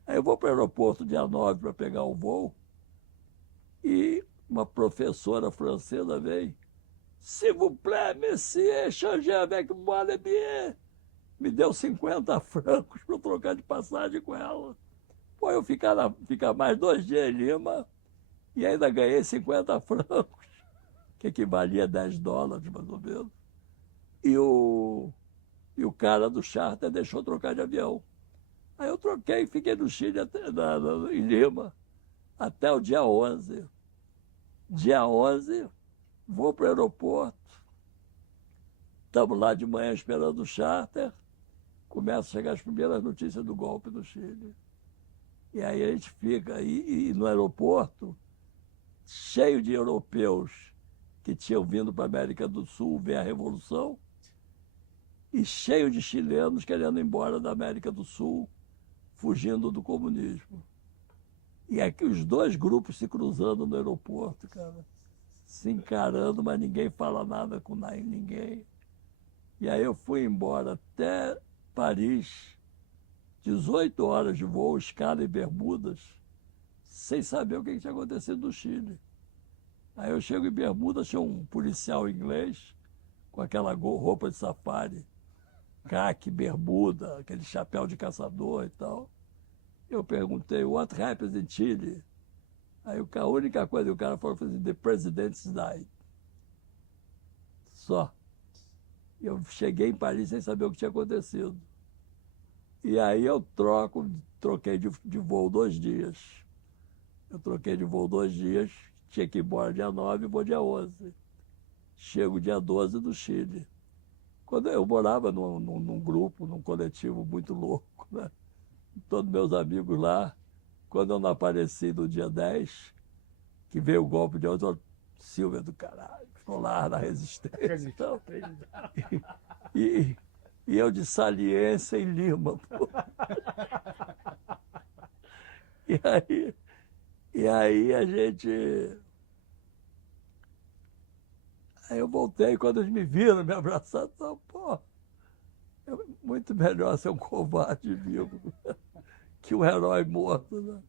Aí eu vou para o aeroporto dia 9 para pegar o voo, e uma professora francesa veio, s'il vous plaît, monsieur, changez avec moi le billet. Me deu 50 francos para eu trocar de passagem com ela. Pô, eu ficar mais 2 dias em Lima e ainda ganhei 50 francos, que equivalia a $10, mais ou menos. E o cara do charter deixou trocar de avião. Aí eu troquei e fiquei no Chile, em Lima, até o dia 11. Dia 11, vou para o aeroporto, estamos lá de manhã esperando o charter, começam a chegar as primeiras notícias do golpe do Chile. E aí a gente fica aí no aeroporto, cheio de europeus que tinham vindo para a América do Sul ver a Revolução, e cheio de chilenos querendo ir embora da América do Sul, fugindo do comunismo. E aqui os dois grupos se cruzando no aeroporto, cara, se encarando, mas ninguém fala nada com ninguém. E aí eu fui embora até Paris, 18 horas de voo, escala em Bermudas, sem saber o que tinha acontecido no Chile. Aí eu chego em Bermudas, tinha um policial inglês com aquela roupa de safari, caque, bermuda, aquele chapéu de caçador e tal. Eu perguntei, what happens in Chile? Aí a única coisa que o cara falou foi assim, the president's died. Só. Eu cheguei em Paris sem saber o que tinha acontecido. E aí eu troquei de voo 2 dias. Eu troquei de voo 2 dias, tinha que ir embora dia 9 e vou dia 11. Chego dia 12 do Chile. Quando eu morava num grupo, num coletivo muito louco, né? Todos meus amigos lá, quando eu não apareci no dia 10, que veio o golpe de 11, eu falei, Silvia do caralho, ficou lá na resistência. Então, e eu de Saliência em Lima. Pô. E aí a gente... Aí eu voltei, quando eles me viram, me abraçaram, então, pô, é muito melhor ser um covarde vivo que um herói morto, né?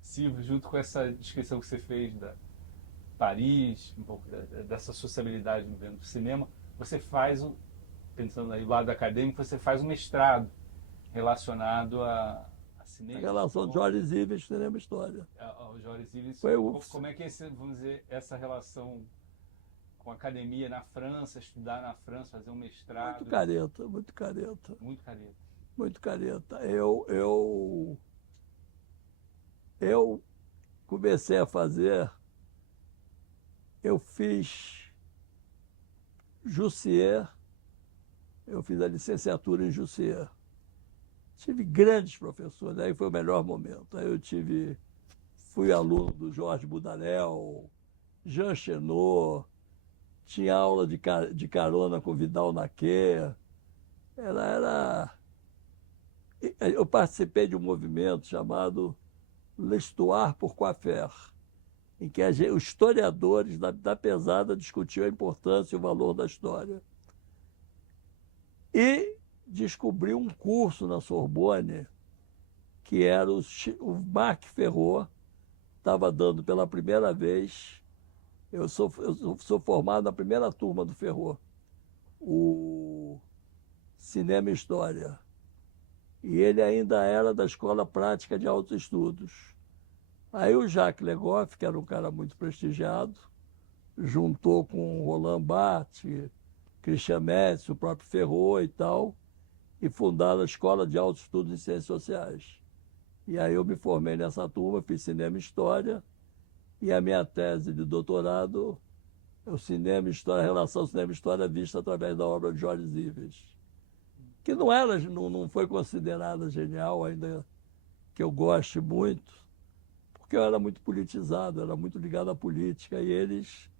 Silvio, junto com essa descrição que você fez da Paris, um pouco dessa sociabilidade no cinema, você faz, pensando aí do lado acadêmico, você faz um mestrado relacionado a cinema. A relação de George Zivens, cinema e história. O George Zivens, Foi como é que é, vamos dizer, essa relação com a academia na França, estudar na França, fazer um mestrado? Muito careta, muito careta. Muito careta. Muito careta. Eu comecei a fazer, eu fiz Jussier, eu fiz a licenciatura em Jussier. Tive grandes professores, aí foi o melhor momento. Aí fui aluno do Jorge Budarel, Jean Chenot, tinha aula de carona com Vidal Naquet. Eu participei de um movimento chamado L'Histoire pour quoi faire, em que os historiadores da pesada discutiam a importância e o valor da história. E descobri um curso na Sorbonne, que era o Marc Ferrot, estava dando pela primeira vez. Eu sou formado na primeira turma do Ferrot, o Cinema e História. E ele ainda era da Escola Prática de Altos Estudos. Aí o Jacques Legoff, que era um cara muito prestigiado, juntou com Roland Barthes, Christian Metz, o próprio Ferrot e tal, e fundaram a Escola de Altos Estudos em Ciências Sociais. E aí eu me formei nessa turma, fiz Cinema e História, e a minha tese de doutorado é o Cinema e História, a relação Cinema e História vista através da obra de George Zivens, que não foi considerada genial, ainda que eu goste muito, porque eu era muito politizado, era muito ligado à política, e eles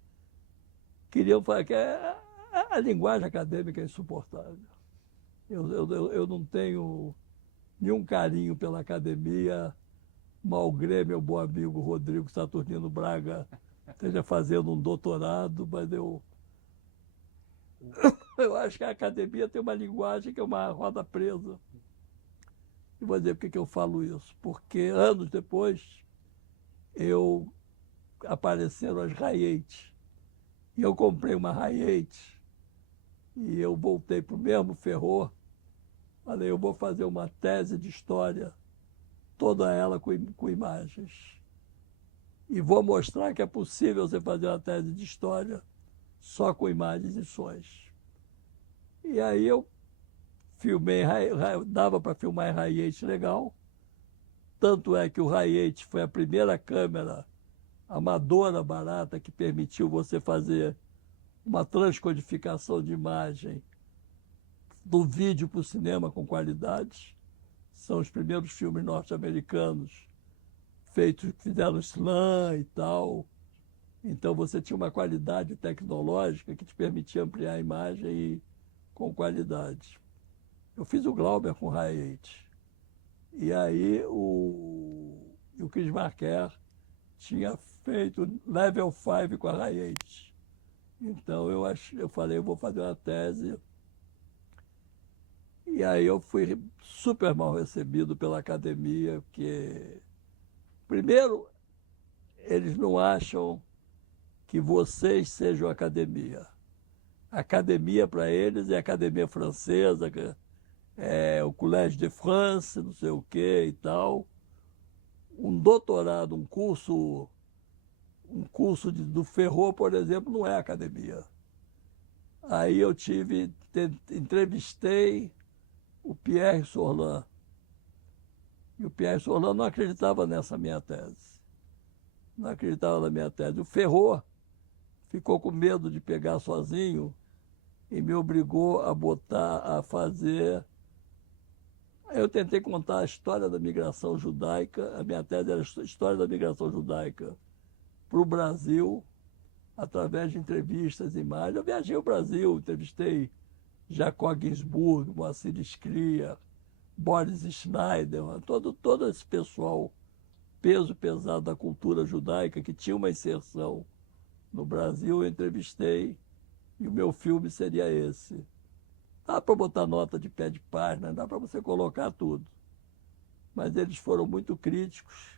queriam falar que a linguagem acadêmica é insuportável. Eu não tenho nenhum carinho pela academia, malgré meu bom amigo Rodrigo Saturnino Braga esteja fazendo um doutorado, mas eu acho que a academia tem uma linguagem que é uma roda presa. E vou dizer por que eu falo isso. Porque anos depois apareceram as Hayate. E eu comprei uma Hayate e eu voltei para o mesmo Ferrot. Falei, eu vou fazer uma tese de história, toda ela com imagens. E vou mostrar que é possível você fazer uma tese de história só com imagens e sons. E aí eu filmei, dava para filmar em Hi-8 legal. Tanto é que o Hi-8 foi a primeira câmera amadora barata que permitiu você fazer uma transcodificação de imagem do vídeo para o cinema com qualidade. São os primeiros filmes norte-americanos feitos, fizeram slam e tal. Então você tinha uma qualidade tecnológica que te permitia ampliar a imagem e com qualidade. Eu fiz o Glauber com Hi-8. E aí o Chris Marker tinha feito Level 5 com a Hi-8. Então eu falei, eu vou fazer uma tese. E aí eu fui super mal recebido pela academia, porque, primeiro, eles não acham que vocês sejam academia. A academia para eles é a academia francesa, é o Collège de France, não sei o quê e tal. Um doutorado, um curso do Ferrot, por exemplo, não é academia. Aí eu entrevistei o Pierre Sorlan. E o Pierre Sorlan não acreditava nessa minha tese. Não acreditava na minha tese. O Ferrot ficou com medo de pegar sozinho e me obrigou a fazer. Eu tentei contar a história da migração judaica, a minha tese era a história da migração judaica para o Brasil, através de entrevistas e imagens. Eu viajei ao Brasil, entrevistei Jacob Ginsburg, Moacir Scria, Boris Schneider, todo esse pessoal, peso pesado da cultura judaica, que tinha uma inserção no Brasil, eu entrevistei, e o meu filme seria esse. Dá para botar nota de pé de página, dá para você colocar tudo. Mas eles foram muito críticos.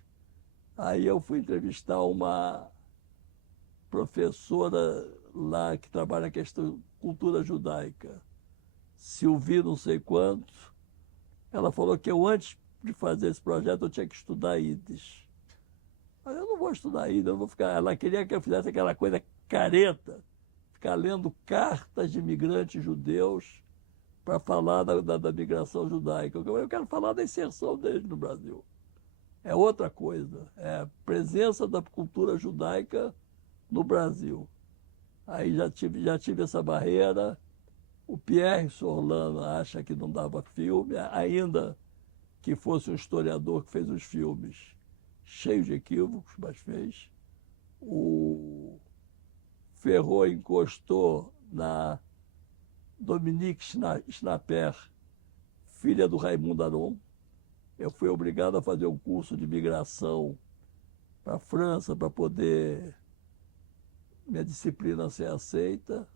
Aí eu fui entrevistar uma professora lá que trabalha a questão cultura judaica, Sylvie não sei quanto. Ela falou que eu, antes de fazer esse projeto, eu tinha que estudar Yiddish. Mas eu não vou estudar Yiddish, eu não vou ficar... Ela queria que eu fizesse aquela coisa careta, ficar lendo cartas de imigrantes judeus para falar da migração judaica. Eu quero falar da inserção deles no Brasil. É outra coisa, é a presença da cultura judaica no Brasil. Aí já tive essa barreira. O Pierre Sorlan acha que não dava filme, ainda que fosse um historiador que fez os filmes cheios de equívocos, mas fez. O Ferrot encostou na Dominique Schnapper, filha do Raimundo Aron. Eu fui obrigado a fazer um curso de migração para a França para poder minha disciplina ser aceita.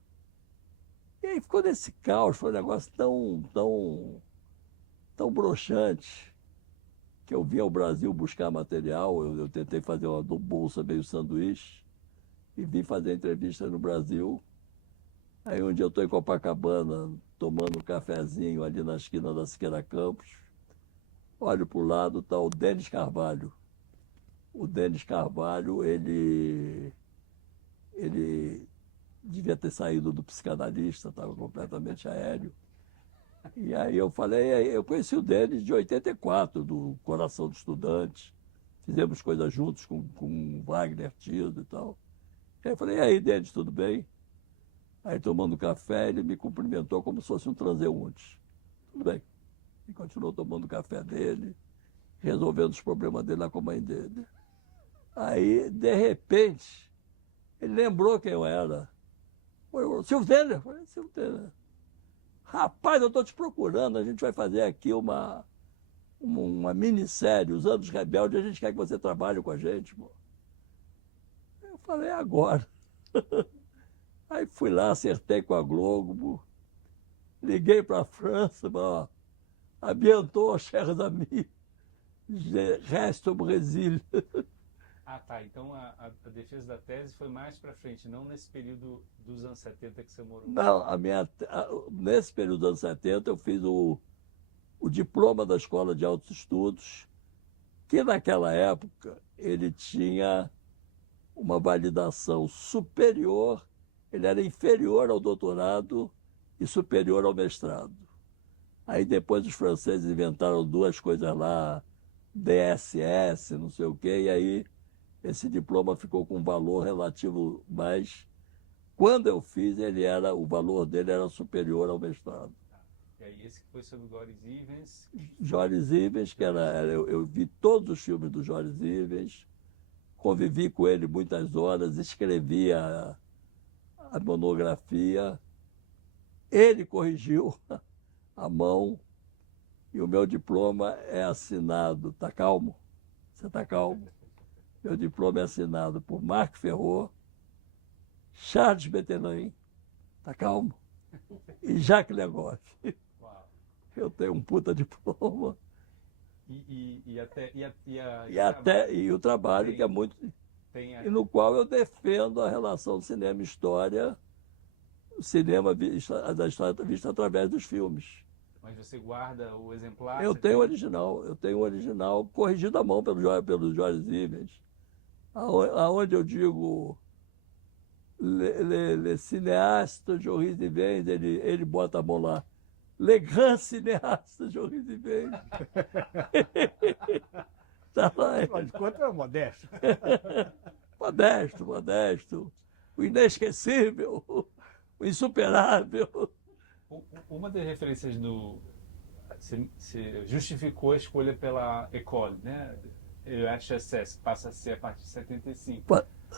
E aí ficou nesse caos, foi um negócio tão broxante, que eu vim ao Brasil buscar material, eu tentei fazer uma bolsa meio sanduíche, e vim fazer entrevista no Brasil. Aí um dia eu estou em Copacabana, tomando um cafezinho ali na esquina da Siqueira Campos, olho para o lado, está o Denis Carvalho. O Denis Carvalho, ele devia ter saído do psicanalista, estava completamente aéreo. E aí eu falei, eu conheci o Denis de 84, do Coração do Estudante. Fizemos coisas juntos com Wagner Tiso e tal. Aí eu falei, e aí, Denis, tudo bem? Aí tomando café, ele me cumprimentou como se fosse um transeunte. Tudo bem. E continuou tomando café dele, resolvendo os problemas dele lá com a mãe dele. Aí, de repente, ele lembrou quem eu era. Silvio Teller? Falei, Silvio Teller. Rapaz, eu estou te procurando, a gente vai fazer aqui uma minissérie, Os Anos Rebeldes, a gente quer que você trabalhe com a gente. Pô. Eu falei, agora. Aí fui lá, acertei com a Globo, liguei para a França, ó, ambientou, chers amis, reste au Brasil. Ah, tá. Então a defesa da tese foi mais para frente, não nesse período dos anos 70 que você morou. Não, nesse período dos anos 70 eu fiz o diploma da Escola de Altos Estudos, que naquela época ele tinha uma validação superior, ele era inferior ao doutorado e superior ao mestrado. Aí depois os franceses inventaram duas coisas lá, DSS, não sei o quê, e aí esse diploma ficou com um valor relativo, mas quando eu fiz, o valor dele era superior ao mestrado. E aí esse que foi sobre o Joris Ivens. Joris Ivens, eu vi todos os filmes do Joris Ivens, convivi com ele muitas horas, escrevi a monografia, ele corrigiu a mão e o meu diploma é assinado. Tá calmo? Você tá calmo? Meu diploma é assinado por Marc Ferrot, Charles Bettelin, tá calmo? E Jacques Legoff. Uau. Eu tenho um puta diploma. E o trabalho tem, que é muito... E no qual eu defendo a relação cinema e história, o cinema da história vista através dos filmes. Mas você guarda o exemplar? Eu tenho o original corrigido à mão pelo Joris Ivens, aonde eu digo le cinéaste Joris Ivens, ele bota a mão lá. Le grand cinéaste Joris Ivens. Tá lá. Afinal de contas, é modesto. Modesto. O inesquecível, o insuperável. Uma das referências do... Você justificou a escolha pela École, né? UHSS, passa a ser a partir de 75.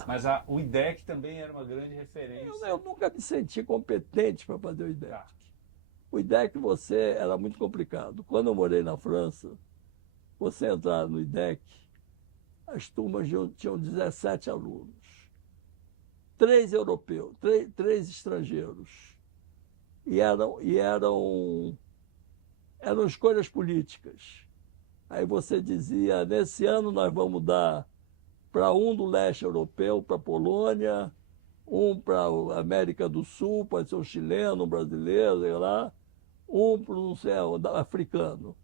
Mas o IDEC também era uma grande referência. Eu nunca me senti competente para fazer o IDEC. Tá. O IDEC era muito complicado. Quando eu morei na França, você entrar no IDEC, as turmas tinham 17 alunos. 3 europeus, 3 estrangeiros. E eram escolhas políticas. Aí você dizia, nesse ano nós vamos dar para um do leste europeu, para a Polônia, um para a América do Sul, pode ser um chileno, um brasileiro, sei lá, um para um africano.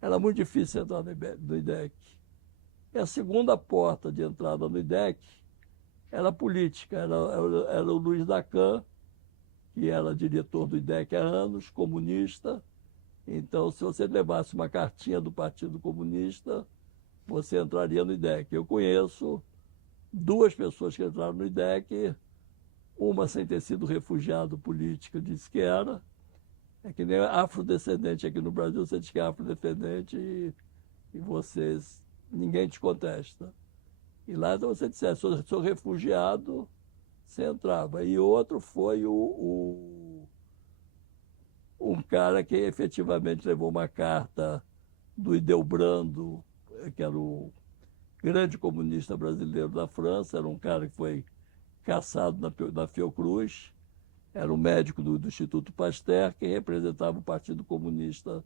Era muito difícil entrar no IDEC. E a segunda porta de entrada no IDEC era política, era o Luiz Dacan, que era diretor do IDEC há anos, comunista. Então, se você levasse uma cartinha do Partido Comunista, você entraria no IDEC. Eu conheço 2 pessoas que entraram no IDEC, uma sem ter sido refugiado político, disse que era. É que nem afrodescendente aqui no Brasil, você diz que é afrodescendente e ninguém te contesta. E lá então, você dissesse, sou refugiado, você entrava. E outro foi um cara que efetivamente levou uma carta do Hildebrando, que era o grande comunista brasileiro da França, era um cara que foi caçado na Fiocruz, era um médico do Instituto Pasteur, que representava o Partido Comunista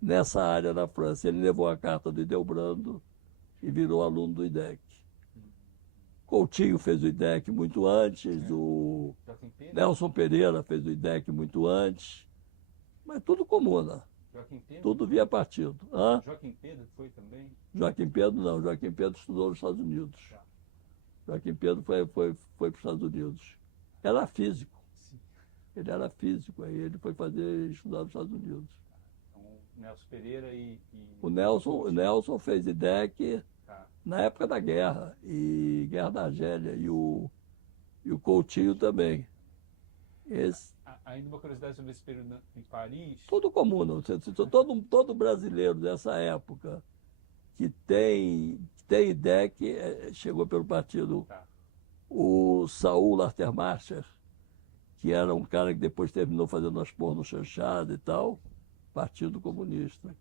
nessa área da França. Ele levou a carta do Hildebrando e virou aluno do IDEC. Coutinho fez o IDEC muito antes, o Nelson Pereira fez o IDEC muito antes, mas tudo comuna. Tudo via partido. Hã? Joaquim Pedro foi também? Joaquim Pedro não, Joaquim Pedro estudou nos Estados Unidos. Joaquim Pedro foi para os Estados Unidos. Era físico. Sim. Ele era físico, aí ele foi estudar nos Estados Unidos. Então, Nelson Pereira O Nelson fez IDEC na época da guerra, e Guerra da Argélia, e o Coutinho também. Ainda uma curiosidade sobre esse período em Paris. Tudo comum, todo brasileiro dessa época que tem IDEC chegou pelo partido. Tá. O Saul Lartermacher, que era um cara que depois terminou fazendo as porno chanchada e tal, Partido Comunista.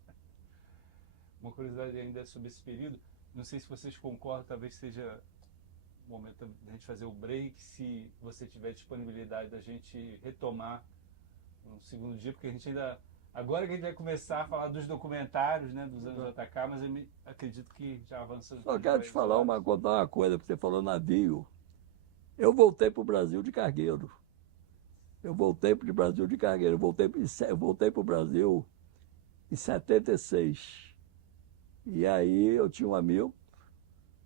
Uma curiosidade ainda sobre esse período, não sei se vocês concordam, talvez seja o momento da gente fazer o break, se você tiver disponibilidade da gente retomar no segundo dia, porque a gente ainda... Agora que a gente vai começar a falar dos documentários, né, dos anos JK, mas eu acredito que já avançando. Só quero te contar uma coisa, porque você falou navio. Eu voltei para o Brasil de cargueiro. Eu voltei para o Brasil para o Brasil em 76. E aí eu tinha um amigo,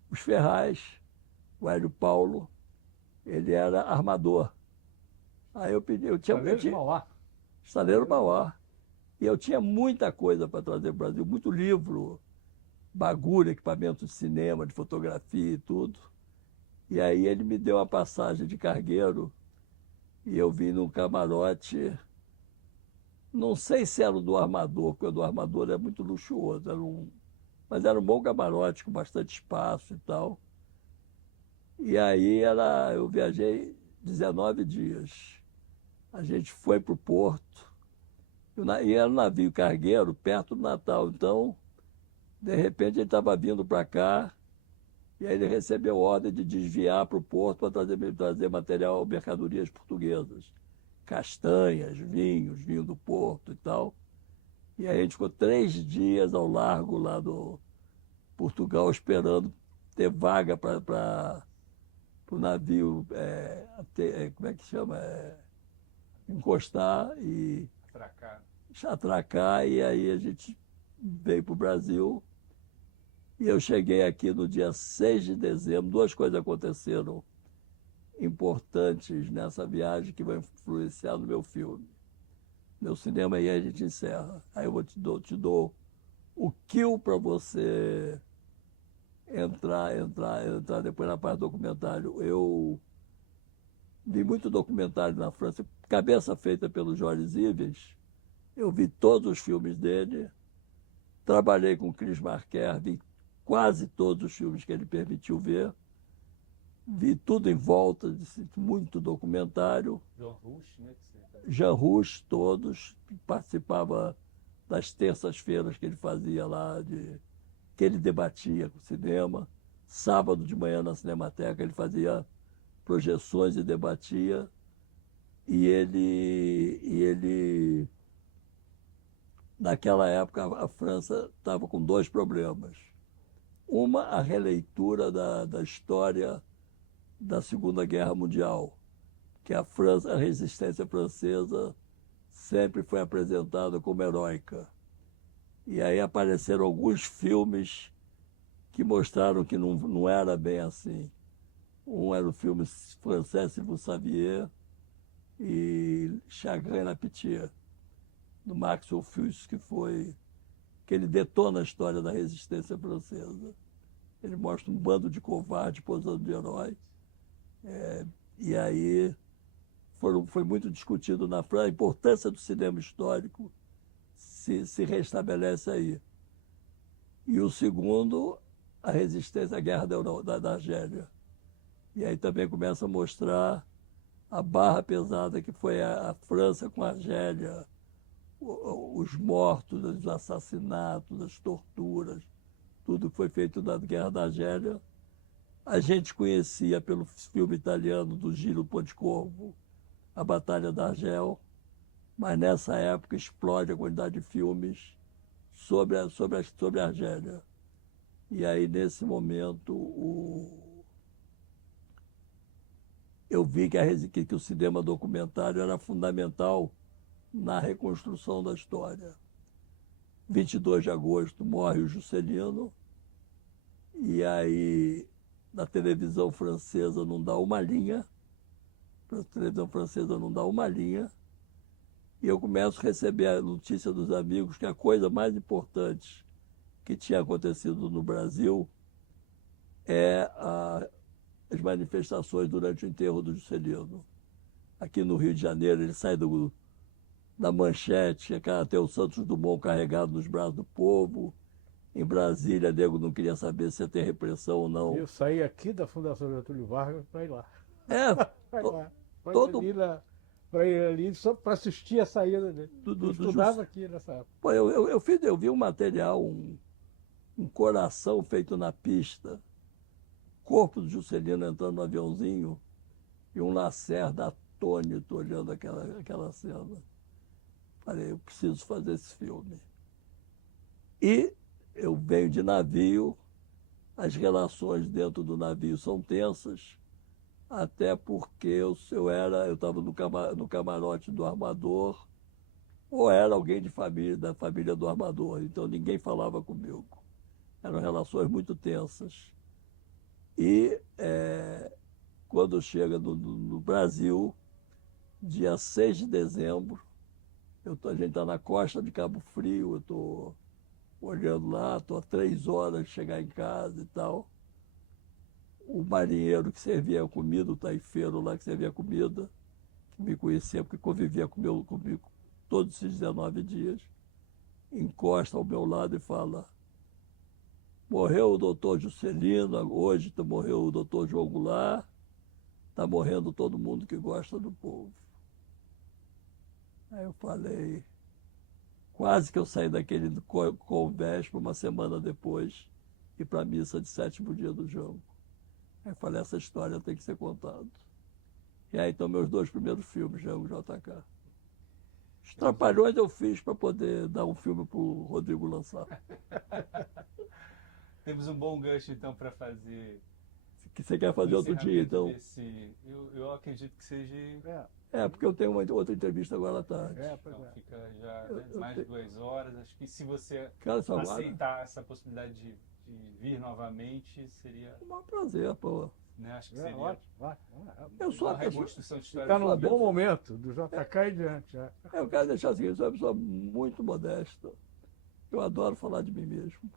os Ferraz, o Hélio Paulo, ele era armador. Aí eu tinha... Estaleiro Mauá. Estaleiro Mauá. E eu tinha muita coisa para trazer para o Brasil, muito livro, bagulho, equipamento de cinema, de fotografia e tudo. E aí ele me deu a passagem de cargueiro e eu vim num camarote, não sei se era o do Armador, porque o do Armador é muito luxuoso, mas era um bom camarote com bastante espaço e tal. E aí eu viajei 19 dias. A gente foi para o porto, e era um navio cargueiro perto do Natal. Então, de repente, ele estava vindo para cá, e aí ele recebeu ordem de desviar para o porto para trazer material, mercadorias portuguesas. Castanhas, vinho do porto e tal. E aí a gente ficou 3 dias ao largo lá do Portugal, esperando ter vaga para o navio, como é que chama? Encostar e atracar. E aí a gente veio para o Brasil. E eu cheguei aqui no dia 6 de dezembro. 2 coisas aconteceram importantes nessa viagem que vão influenciar no meu filme. Meu cinema, aí a gente encerra. Aí eu te dou o kill para você entrar depois na parte do documentário. Eu vi muito documentário na França, cabeça feita pelo Jorge Zivens. Eu vi todos os filmes dele. Trabalhei com o Chris Marker, vi quase todos os filmes que ele permitiu ver. Vi tudo em volta, muito documentário. Jean Rouch, né? Jean Rouch, todos. Participava das terças-feiras que ele fazia lá, que ele debatia com o cinema. Sábado de manhã na Cinemateca ele fazia projeções e debatia. E ele naquela época, a França estava com 2 problemas. Uma, a releitura da história da Segunda Guerra Mundial, que a resistência francesa sempre foi apresentada como heróica. E aí apareceram alguns filmes que mostraram que não era bem assim. Um era o filme Français et vous saviez e Chagrin la Pitié, do Max Ophüls, que ele detona a história da resistência francesa. Ele mostra um bando de covardes posando de herói. E aí foi muito discutido na França. A importância do cinema histórico se restabelece aí. E o segundo, a resistência à guerra da Argélia. E aí também começa a mostrar a barra pesada que foi a França com a Argélia, os mortos, os assassinatos, as torturas, tudo que foi feito na Guerra da Argélia. A gente conhecia pelo filme italiano do Gillo Pontecorvo, a Batalha da Argel, mas nessa época explode a quantidade de filmes sobre a Argélia. E aí, nesse momento, eu vi que o cinema documentário era fundamental na reconstrução da história. 22 de agosto morre o Juscelino, e aí na televisão francesa não dá uma linha, e eu começo a receber a notícia dos amigos que a coisa mais importante que tinha acontecido no Brasil é as manifestações durante o enterro do Juscelino. Aqui no Rio de Janeiro, ele sai da manchete, até o Santos Dumont carregado nos braços do povo. Em Brasília, nego não queria saber se ia ter repressão ou não. Eu saí aqui da Fundação Getúlio Vargas para ir lá. Para ir lá. Para ir ali só para assistir a saída dele. Eu estudava aqui nessa época. Pô, eu vi um material, um coração feito na pista, corpo do Juscelino entrando no aviãozinho e um Lacerda atônito olhando aquela cena. Falei, eu preciso fazer esse filme. E eu venho de navio, as relações dentro do navio são tensas, até porque eu estava no camarote do armador, ou era alguém da família do armador, então ninguém falava comigo. Eram relações muito tensas. E quando chega no Brasil, dia 6 de dezembro, A gente está na costa de Cabo Frio, eu estou olhando lá, estou a 3 horas de chegar em casa e tal. O marinheiro que servia a comida, o taifeiro lá que servia a comida, que me conhecia porque convivia comigo todos esses 19 dias, encosta ao meu lado e fala: morreu o doutor Juscelino, hoje morreu o doutor João Goulart, está morrendo todo mundo que gosta do povo. Aí eu falei, quase que eu saí daquele convés uma semana depois, ir para a missa de 7º dia do Jango. Aí eu falei, essa história tem que ser contada. E aí estão meus 2 primeiros filmes, Jango e JK. Os Trapalhões eu fiz para poder dar um filme para o Rodrigo lançar. Temos um bom gancho, então, para fazer... Que você quer fazer outro dia, então? Eu acredito que seja... Porque eu tenho uma outra entrevista agora à tarde. Então fica já mais de 2 horas. Acho que se você Cara, aceitar essa possibilidade de vir novamente, seria... Um maior prazer, pô. Né? Acho que seria ótimo. Eu sou uma uma pessoa... reconstrução de história. Está num bom momento, do JK e diante. Eu quero deixar assim, eu sou uma pessoa muito modesta. Eu adoro falar de mim mesmo.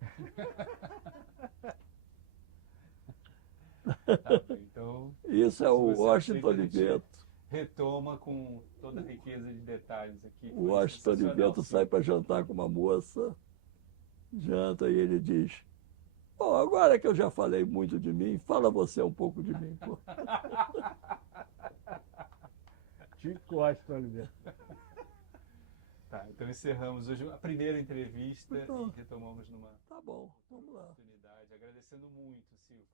Tá, então, isso é o Washington Oliveto. Retoma com toda a riqueza de detalhes aqui. O Washington Oliveto sai para jantar com uma moça, janta e ele diz: bom, agora que eu já falei muito de mim, fala você um pouco de mim, pô. Tico Washington Oliveto. Tá, então encerramos hoje a primeira entrevista e retomamos numa Tá bom, vamos lá. oportunidade. Agradecendo muito, Silvio.